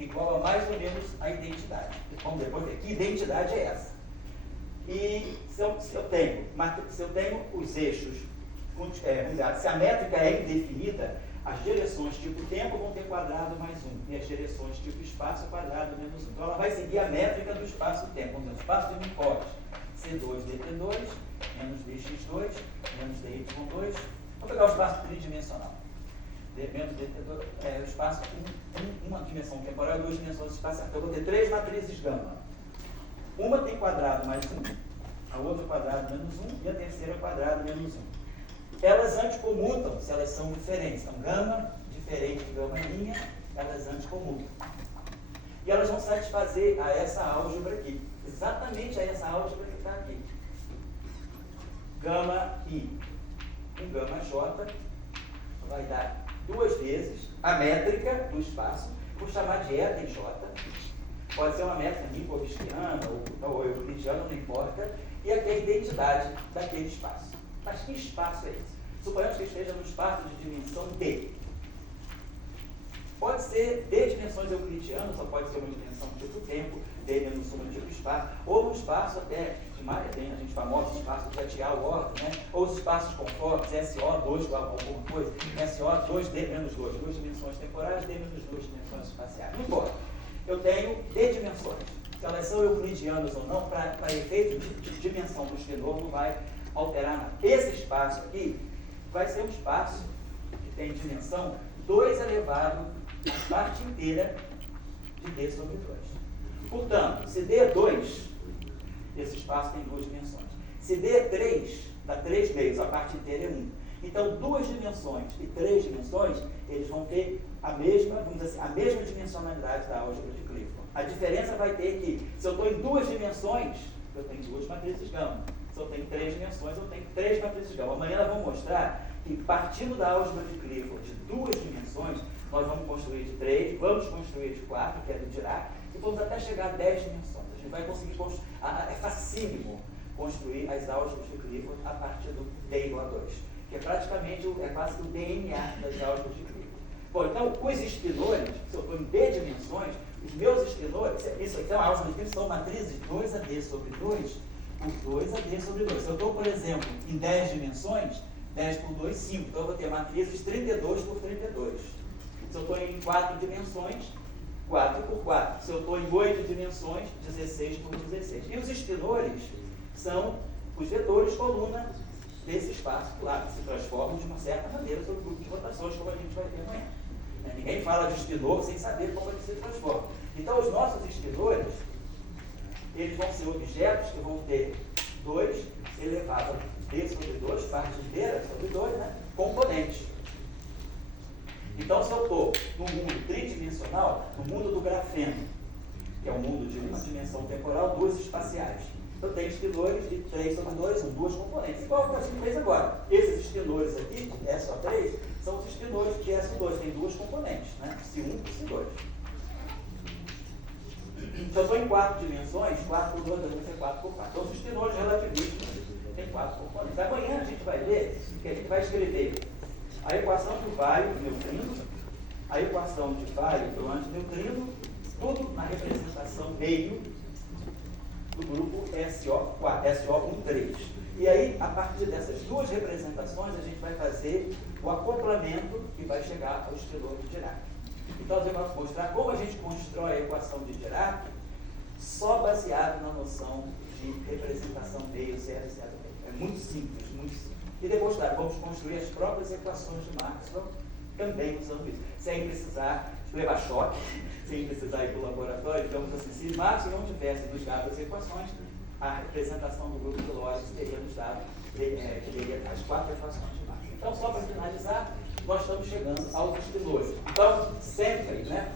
igual a mais ou menos a identidade. Vamos depois ver que identidade é essa. E se eu tenho os eixos, se a métrica é indefinida, as direções tipo tempo vão ter quadrado mais 1, e as direções tipo espaço quadrado menos 1. Então ela vai seguir a métrica do espaço-tempo. Vamos dizer, o espaço de Minkowski, C2 dt2, menos dx2, menos dy2. Vamos pegar o espaço tridimensional. Menos dt2, o espaço, uma dimensão temporal e 2 dimensões espaciais. Então eu vou ter 3 matrizes gama. Uma tem quadrado mais 1, a outra quadrado menos 1 e a terceira quadrado menos 1. Elas anticomutam se elas são diferentes. Então, gama diferente de gama linha, elas anticomutam. E elas vão satisfazer a essa álgebra aqui. Exatamente a essa álgebra que está aqui. Gama I com gama J vai dar 2 vezes a métrica do espaço. Vou chamar de eta em J. Pode ser uma métrica minkowskiana ou euclidiana, não importa. E aqui é a identidade daquele espaço. Mas que espaço é esse? Suponhamos que esteja no espaço de dimensão D. Pode ser D dimensões euclidianas, ou pode ser uma dimensão tipo tempo, D menos 1 tipo espaço, ou um espaço até de mais, tem a gente famosa espaço de atial ordem, né? Ou os espaços conformes, SO2 igual a alguma coisa, SO2, D menos 2, 2 dimensões temporais, D menos 2 dimensões espaciais. Não importa. Eu tenho D dimensões. Se elas são euclidianas ou não, para efeito de dimensão do esquenor, não vai alterar nada. Esse espaço aqui vai ser um espaço que tem dimensão 2 elevado à parte inteira de D sobre 2. Portanto, se D é 2, esse espaço tem 2 dimensões. Se D é 3, dá 3 meios, a parte inteira é 1. Então, 2 dimensões e 3 dimensões, eles vão ter a mesma, vamos dizer assim, a mesma dimensionalidade da álgebra de Clifford. A diferença vai ter que, se eu estou em 2 dimensões, eu tenho 2 matrizes gama. Se eu tenho 3 dimensões, eu tenho 3 matrizes gama. Amanhã nós vamos mostrar que, partindo da álgebra de Clifford de 2 dimensões, nós vamos construir de 3, vamos construir de 4, que é do Dirac, e vamos até chegar a 10 dimensões. A gente vai conseguir construir, é facílimo construir as álgebras de Clifford a partir do D igual a 2, que é praticamente, é quase que o DNA das álgebras de Clifford. Bom, então, os espinores, se eu estou em D dimensões, os meus espinores, isso aqui é uma álgebra de Clifford, são matrizes 2AD sobre 2 por 2AD sobre 2. Se eu estou, por exemplo, em 10 dimensões, 10 por 2, 5. Então, eu vou ter matrizes 32 por 32. Se eu estou em 4 dimensões, 4 por 4. Se eu estou em 8 dimensões, 16 por 16. E os espinores são os vetores coluna desse espaço, claro, que se transformam de uma certa maneira sobre o grupo de rotações, como a gente vai ver amanhã. Ninguém fala de espinor sem saber como ele se transforma. Então, os nossos espinores, eles vão ser objetos que vão ter 2 elevado a D sobre 2, parte inteira sobre 2, né, componentes. Então, se eu estou no mundo tridimensional, no mundo do grafeno, que é um mundo de uma dimensão temporal, 2 espaciais, eu tenho espinores de 3 sobre 2, são 2 componentes, igual o que a gente fez agora. Esses espinores aqui, de SO3, são os espinores de SO2, tem 2 componentes, né? C1 e C2. Se eu estou em 4 dimensões, 4 por 2 vai ser 4 por 4. Então, os espinores relativistas têm 4 componentes. Amanhã a gente vai ver que a gente vai escrever a equação de Weyl neutrino, a equação de Weyl do antineutrino, tudo na representação meio do grupo SO13. E aí, a partir dessas 2 representações, a gente vai fazer o acoplamento que vai chegar ao espinor de Dirac. Então, eu vou mostrar como a gente constrói a equação de Dirac só baseado na noção de representação meio, zero, zero, meio. É muito simples, muito simples. E depois, claro, vamos construir as próprias equações de Maxwell, também usando isso, sem precisar levar choque, sem precisar ir para o laboratório. Digamos assim, se Maxwell não tivesse nos dado as equações, a representação do grupo de Lorentz teria nos dado as 4 equações de Maxwell. Então, só para finalizar, nós estamos chegando aos espinores. Então, sempre, né,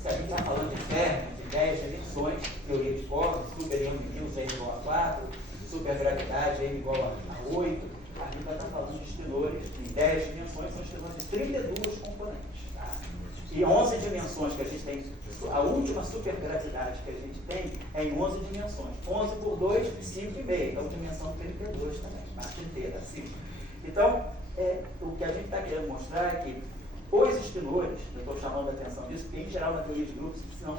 se a gente está falando de ferro, de 10 dimensões, teoria de cordas, super M é igual a 4, supergravidade M igual a 8, a gente vai estar falando de espinores em 10 dimensões, são espinores de 32 componentes. Tá? E 11 dimensões que a gente tem, a última supergravidade que a gente tem é em 11 dimensões. 11 por 2, 5,5. Então, dimensão 32 também, parte inteira, 5. Então, o que a gente está querendo mostrar é que os espinores, eu estou chamando a atenção disso, porque em geral na teoria de grupos, senão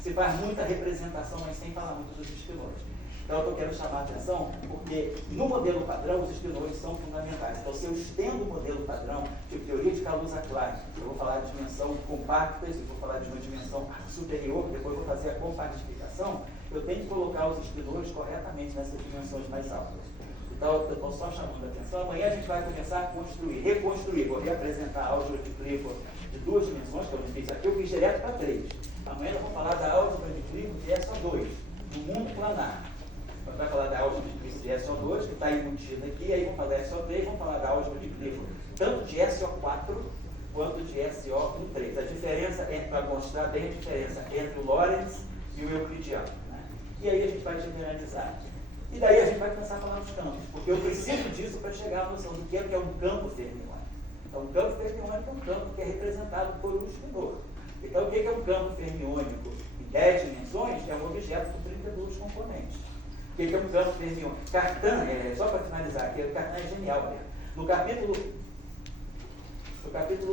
se faz muita representação, mas sem falar muito dos espinores. Então, eu estou querendo chamar a atenção porque no modelo padrão os espinores são fundamentais. Então, se eu estendo o modelo padrão, tipo teoria de Kaluza-Klein, eu vou falar de dimensão compactas, eu vou falar de uma dimensão superior, depois eu vou fazer a compactificação, eu tenho que colocar os espinores corretamente nessas dimensões mais altas. Então, eu estou só chamando a atenção. Amanhã a gente vai começar a construir, reconstruir, vou reapresentar a álgebra de Clifford de 2 dimensões, que eu não fiz aqui, eu fiz direto para 3. Amanhã nós vamos falar da álgebra de Clifford de SO2, do mundo planar. A gente vai falar da álgebra de Clifford de SO2, que está embutida aqui, aí vamos falar da SO3, vamos falar da álgebra de Clifford, tanto de SO4 quanto de SO3. A diferença para mostrar bem a diferença entre o Lorentz e o euclidiano. Né? E aí a gente vai generalizar. E daí a gente vai começar a falar dos campos, porque eu preciso disso para chegar à noção do que é um campo fermiônico. Então, um campo fermiônico é um campo que é representado por um espinor. Então, o que é um campo fermiônico em 10 dimensões? É um objeto com 32 componentes. O que é um campo fermiônico? Cartan, só para finalizar aqui, o Cartan é genial mesmo. No capítulo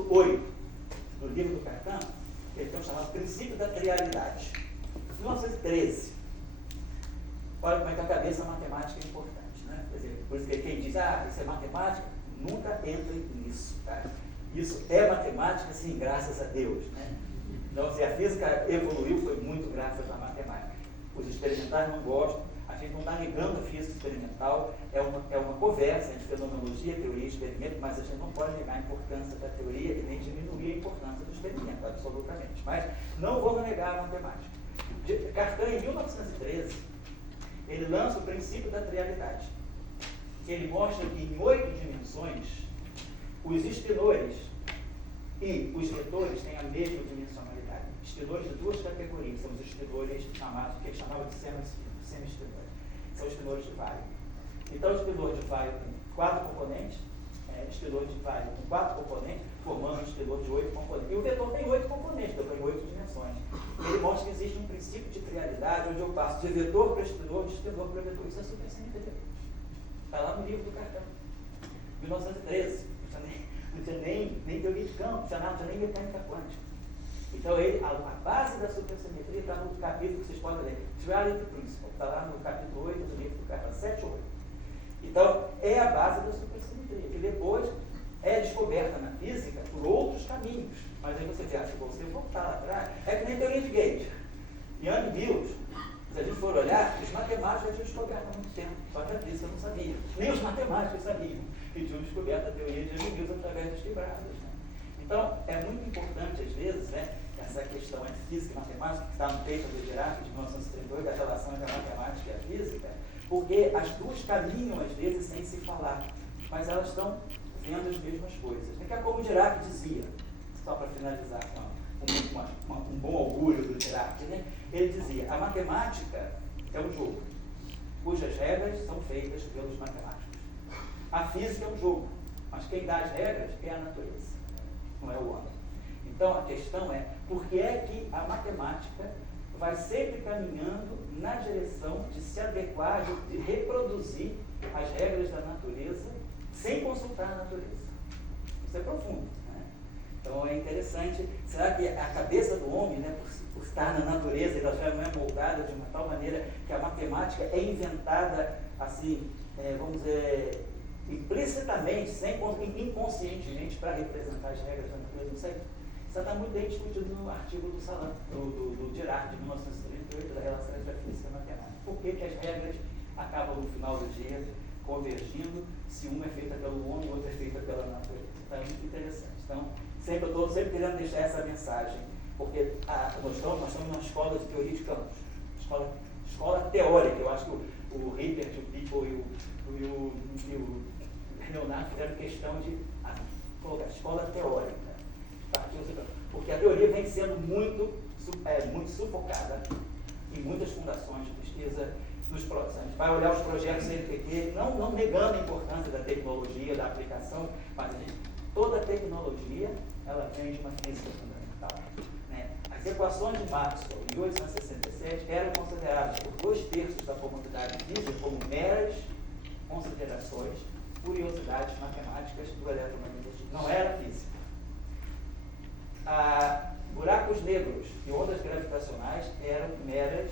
8 do livro do Cartan, ele tem um chamado Princípio da Trialidade. 1913. Olha como é que a cabeça matemática é importante, né? Quer dizer, por isso que quem diz, isso é matemática, nunca entre nisso, tá? Isso é matemática, sim, graças a Deus, né? Então, se a física evoluiu, foi muito graças à matemática. Os experimentais não gostam, a gente não está negando a física experimental, é uma conversa entre fenomenologia, teoria e experimento, mas a gente não pode negar a importância da teoria e nem diminuir a importância do experimento, absolutamente. Mas não vamos negar a matemática. Cartan, em 1913, ele lança o princípio da trialidade. Ele mostra que em 8 dimensões, os espinores e os vetores têm a mesma dimensionalidade. Espinores de duas categorias, são os espinores chamados, que ele chamava de semi-espinores. São espinores de Weyl. Então, o espinor de Weyl tem 4 componentes, espinor de Weyl com 4 componentes, formando um espinor de 8 componentes. E o vetor tem 8 componentes, então tem 8 dimensões. Ele mostra que existe um princípio de trialidade, onde eu passo de vetor para espinor, de espinor para vetor. Isso é supersimetria. Está lá no livro do Cartan, 1913. Não tinha nem teoria de campo, não tinha nem mecânica quântica. Então, a base da supersimetria está no capítulo que vocês podem ler, Triality Principle, está lá no capítulo 8 do livro do Cartan, 7 ou 8. Então, é a base da supersimetria, que depois é descoberta na física por outros caminhos. Mas aí você vê, se você voltar lá atrás, é que nem teoria de Gauge. Young Mills, se a gente for olhar, os matemáticos já tinham descoberto há muito tempo, só que a física não sabia. Nem os matemáticos sabiam. E tinham descoberto a teoria de Young Mills através dos quebrados. Né? Então, é muito importante, às vezes, né, essa questão entre física e matemática, que está no paper do Dirac, de 1938, da relação entre a matemática e a física, porque as duas caminham, às vezes, sem se falar, mas elas estão vendo as mesmas coisas. Que é como o Dirac dizia, só para finalizar, um bom augúrio do Dirac, né? Ele dizia, a matemática é um jogo, cujas regras são feitas pelos matemáticos. A física é um jogo, mas quem dá as regras é a natureza, não é o homem. Então, a questão é, por que é que a matemática vai sempre caminhando na direção de se adequar, de reproduzir as regras da natureza, sem consultar a natureza? Isso é profundo. Né? Então, é interessante. Será que a cabeça do homem, né, por estar na natureza, ela já não é moldada de uma tal maneira que a matemática é inventada, assim, vamos dizer, implicitamente, inconscientemente, para representar as regras da natureza? Não sei. Isso está muito bem discutido no artigo do Salan, do Dirac, de 1938, da relação entre a física e a matemática. Por que as regras acabam, no final do dia, convergindo, se uma é feita pelo homem e outra é feita pela natureza? Então, é muito interessante. Então, eu estou sempre querendo deixar essa mensagem, porque nós estamos numa escola de teoria de campos, escola teórica. Eu acho que o Hibbert, o People e o Leonardo fizeram questão de colocar escola teórica. Porque a teoria vem sendo muito sufocada em muitas fundações de pesquisa dos projetos. A gente vai olhar os projetos CNPq, não negando a importância da tecnologia, da aplicação, mas toda a tecnologia ela vem de uma física fundamental. Né? As equações de Maxwell, em 1867, eram consideradas por 2/3 da comunidade física como meras considerações, curiosidades matemáticas do eletromagnetismo. Não era física. Buracos negros e ondas gravitacionais eram meras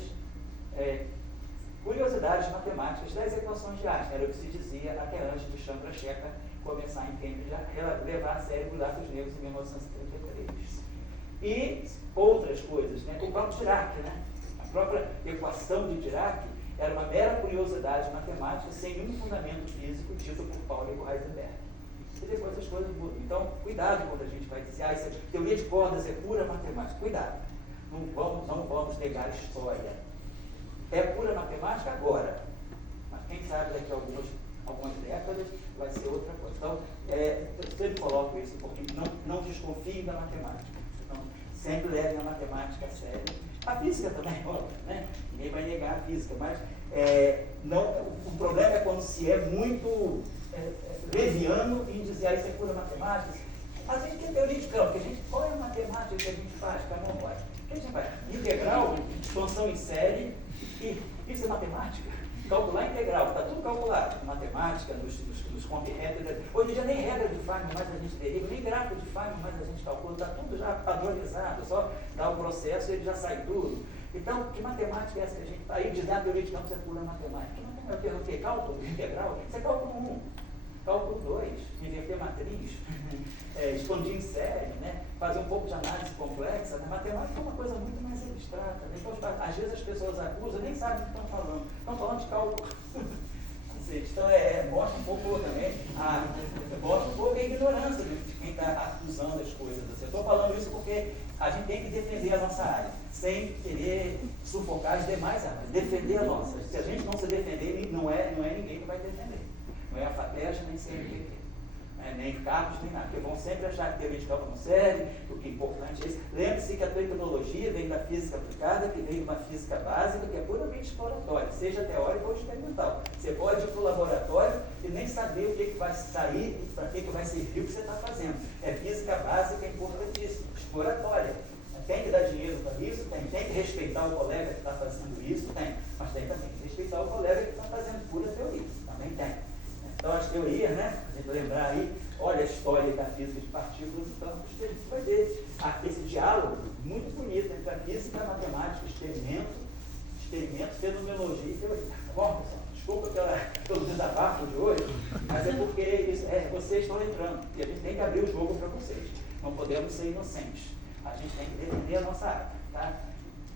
curiosidades matemáticas das equações de Einstein. Era o que se dizia até antes do Chandrasekhar começar em Cambridge a levar a sério buracos negros em 1933. E outras coisas, né? O próprio Dirac, né? A própria equação de Dirac era uma mera curiosidade matemática sem nenhum fundamento físico dito por Pauli e por Heisenberg. E depois as coisas mudam. Então, cuidado quando a gente vai dizer, essa teoria de cordas é pura matemática. Cuidado. Não vamos negar a história. É pura matemática agora. Mas quem sabe daqui a algumas décadas vai ser outra coisa. Então, eu sempre coloco isso, porque não desconfiem da matemática. Então, sempre levem a matemática a sério. A física também, óbvio, né? Ninguém vai negar a física, mas o problema é quando se é muito leviano em dizer isso é pura matemática. A gente tem teoria de campo, qual é a matemática que a gente faz, cada um faz? O que a gente faz? Integral, expansão em série, e isso é matemática. Calcular integral, está tudo calculado. Matemática, nos comprehendes. Hoje em dia nem regra de Feynman mais a gente deriva, nem gráfico de Feynman mais a gente calcula, está tudo já padronizado, só dá o processo e ele já sai tudo. Então, que matemática é essa que a gente está aí? Dizer a teoria de campos é pura matemática. Que matemática é o quê? Cálculo integral? Isso é cálculo 1. Cálculo 2, inverter matriz, expandir em série, né? fazer um pouco de análise complexa, né? Matemática é uma coisa muito mais abstrata. Né? Então, às vezes as pessoas acusam, nem sabem o que estão falando. Estão falando de cálculo. Então, mostra um pouco também, mostra um pouco a ignorância de quem está acusando as coisas. Assim. Eu estou falando isso porque a gente tem que defender a nossa área, sem querer sufocar as demais áreas, defender a nossa. Se a gente não se defender, não é ninguém que vai defender. Não é a FATESC, nem CNPq. Nem CAPES, nem nada, porque vão sempre achar que teoria de cálculo não serve, o que é importante é isso. Lembre-se que a tecnologia vem da física aplicada, que vem de uma física básica, que é puramente exploratória, seja teórica ou experimental. Você pode ir para o laboratório e nem saber o que vai sair e para que vai servir o que você está fazendo. É física básica, é importantíssima, exploratória. Tem que dar dinheiro para isso? Tem que respeitar o colega que está fazendo isso? Tem. Mas tem também que respeitar o colega que está fazendo pura teoria. Também tem. Então, as teorias, né? A gente lembrar aí, olha a história da física de partículas e campos, que a gente vai ver esse diálogo muito bonito entre a física, a matemática, experimento, fenomenologia e teoria. Tá bom, pessoal? Desculpa pelo desabafo de hoje, mas é porque vocês estão entrando e a gente tem que abrir o jogo para vocês. Não podemos ser inocentes. A gente tem que defender a nossa área, tá?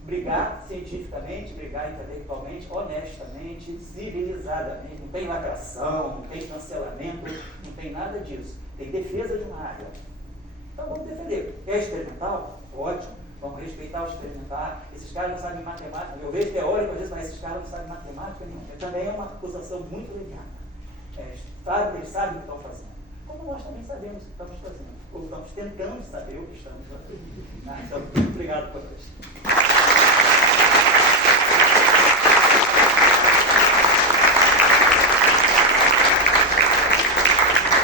Brigar cientificamente, brigar intelectualmente, honestamente, civilizadamente. Não tem lacração, não tem cancelamento, não tem nada disso. Tem defesa de uma área. Então vamos defender. É experimental? Ótimo. Vamos respeitar o experimental. Esses caras não sabem matemática. Eu vejo teórico, às vezes, mas esses caras não sabem matemática nenhuma. Também é uma acusação muito leviana. Eles sabem o que estão fazendo. Como nós também sabemos o que estamos fazendo. Ou estamos tentando saber o que estamos fazendo. Então, muito obrigado por isso.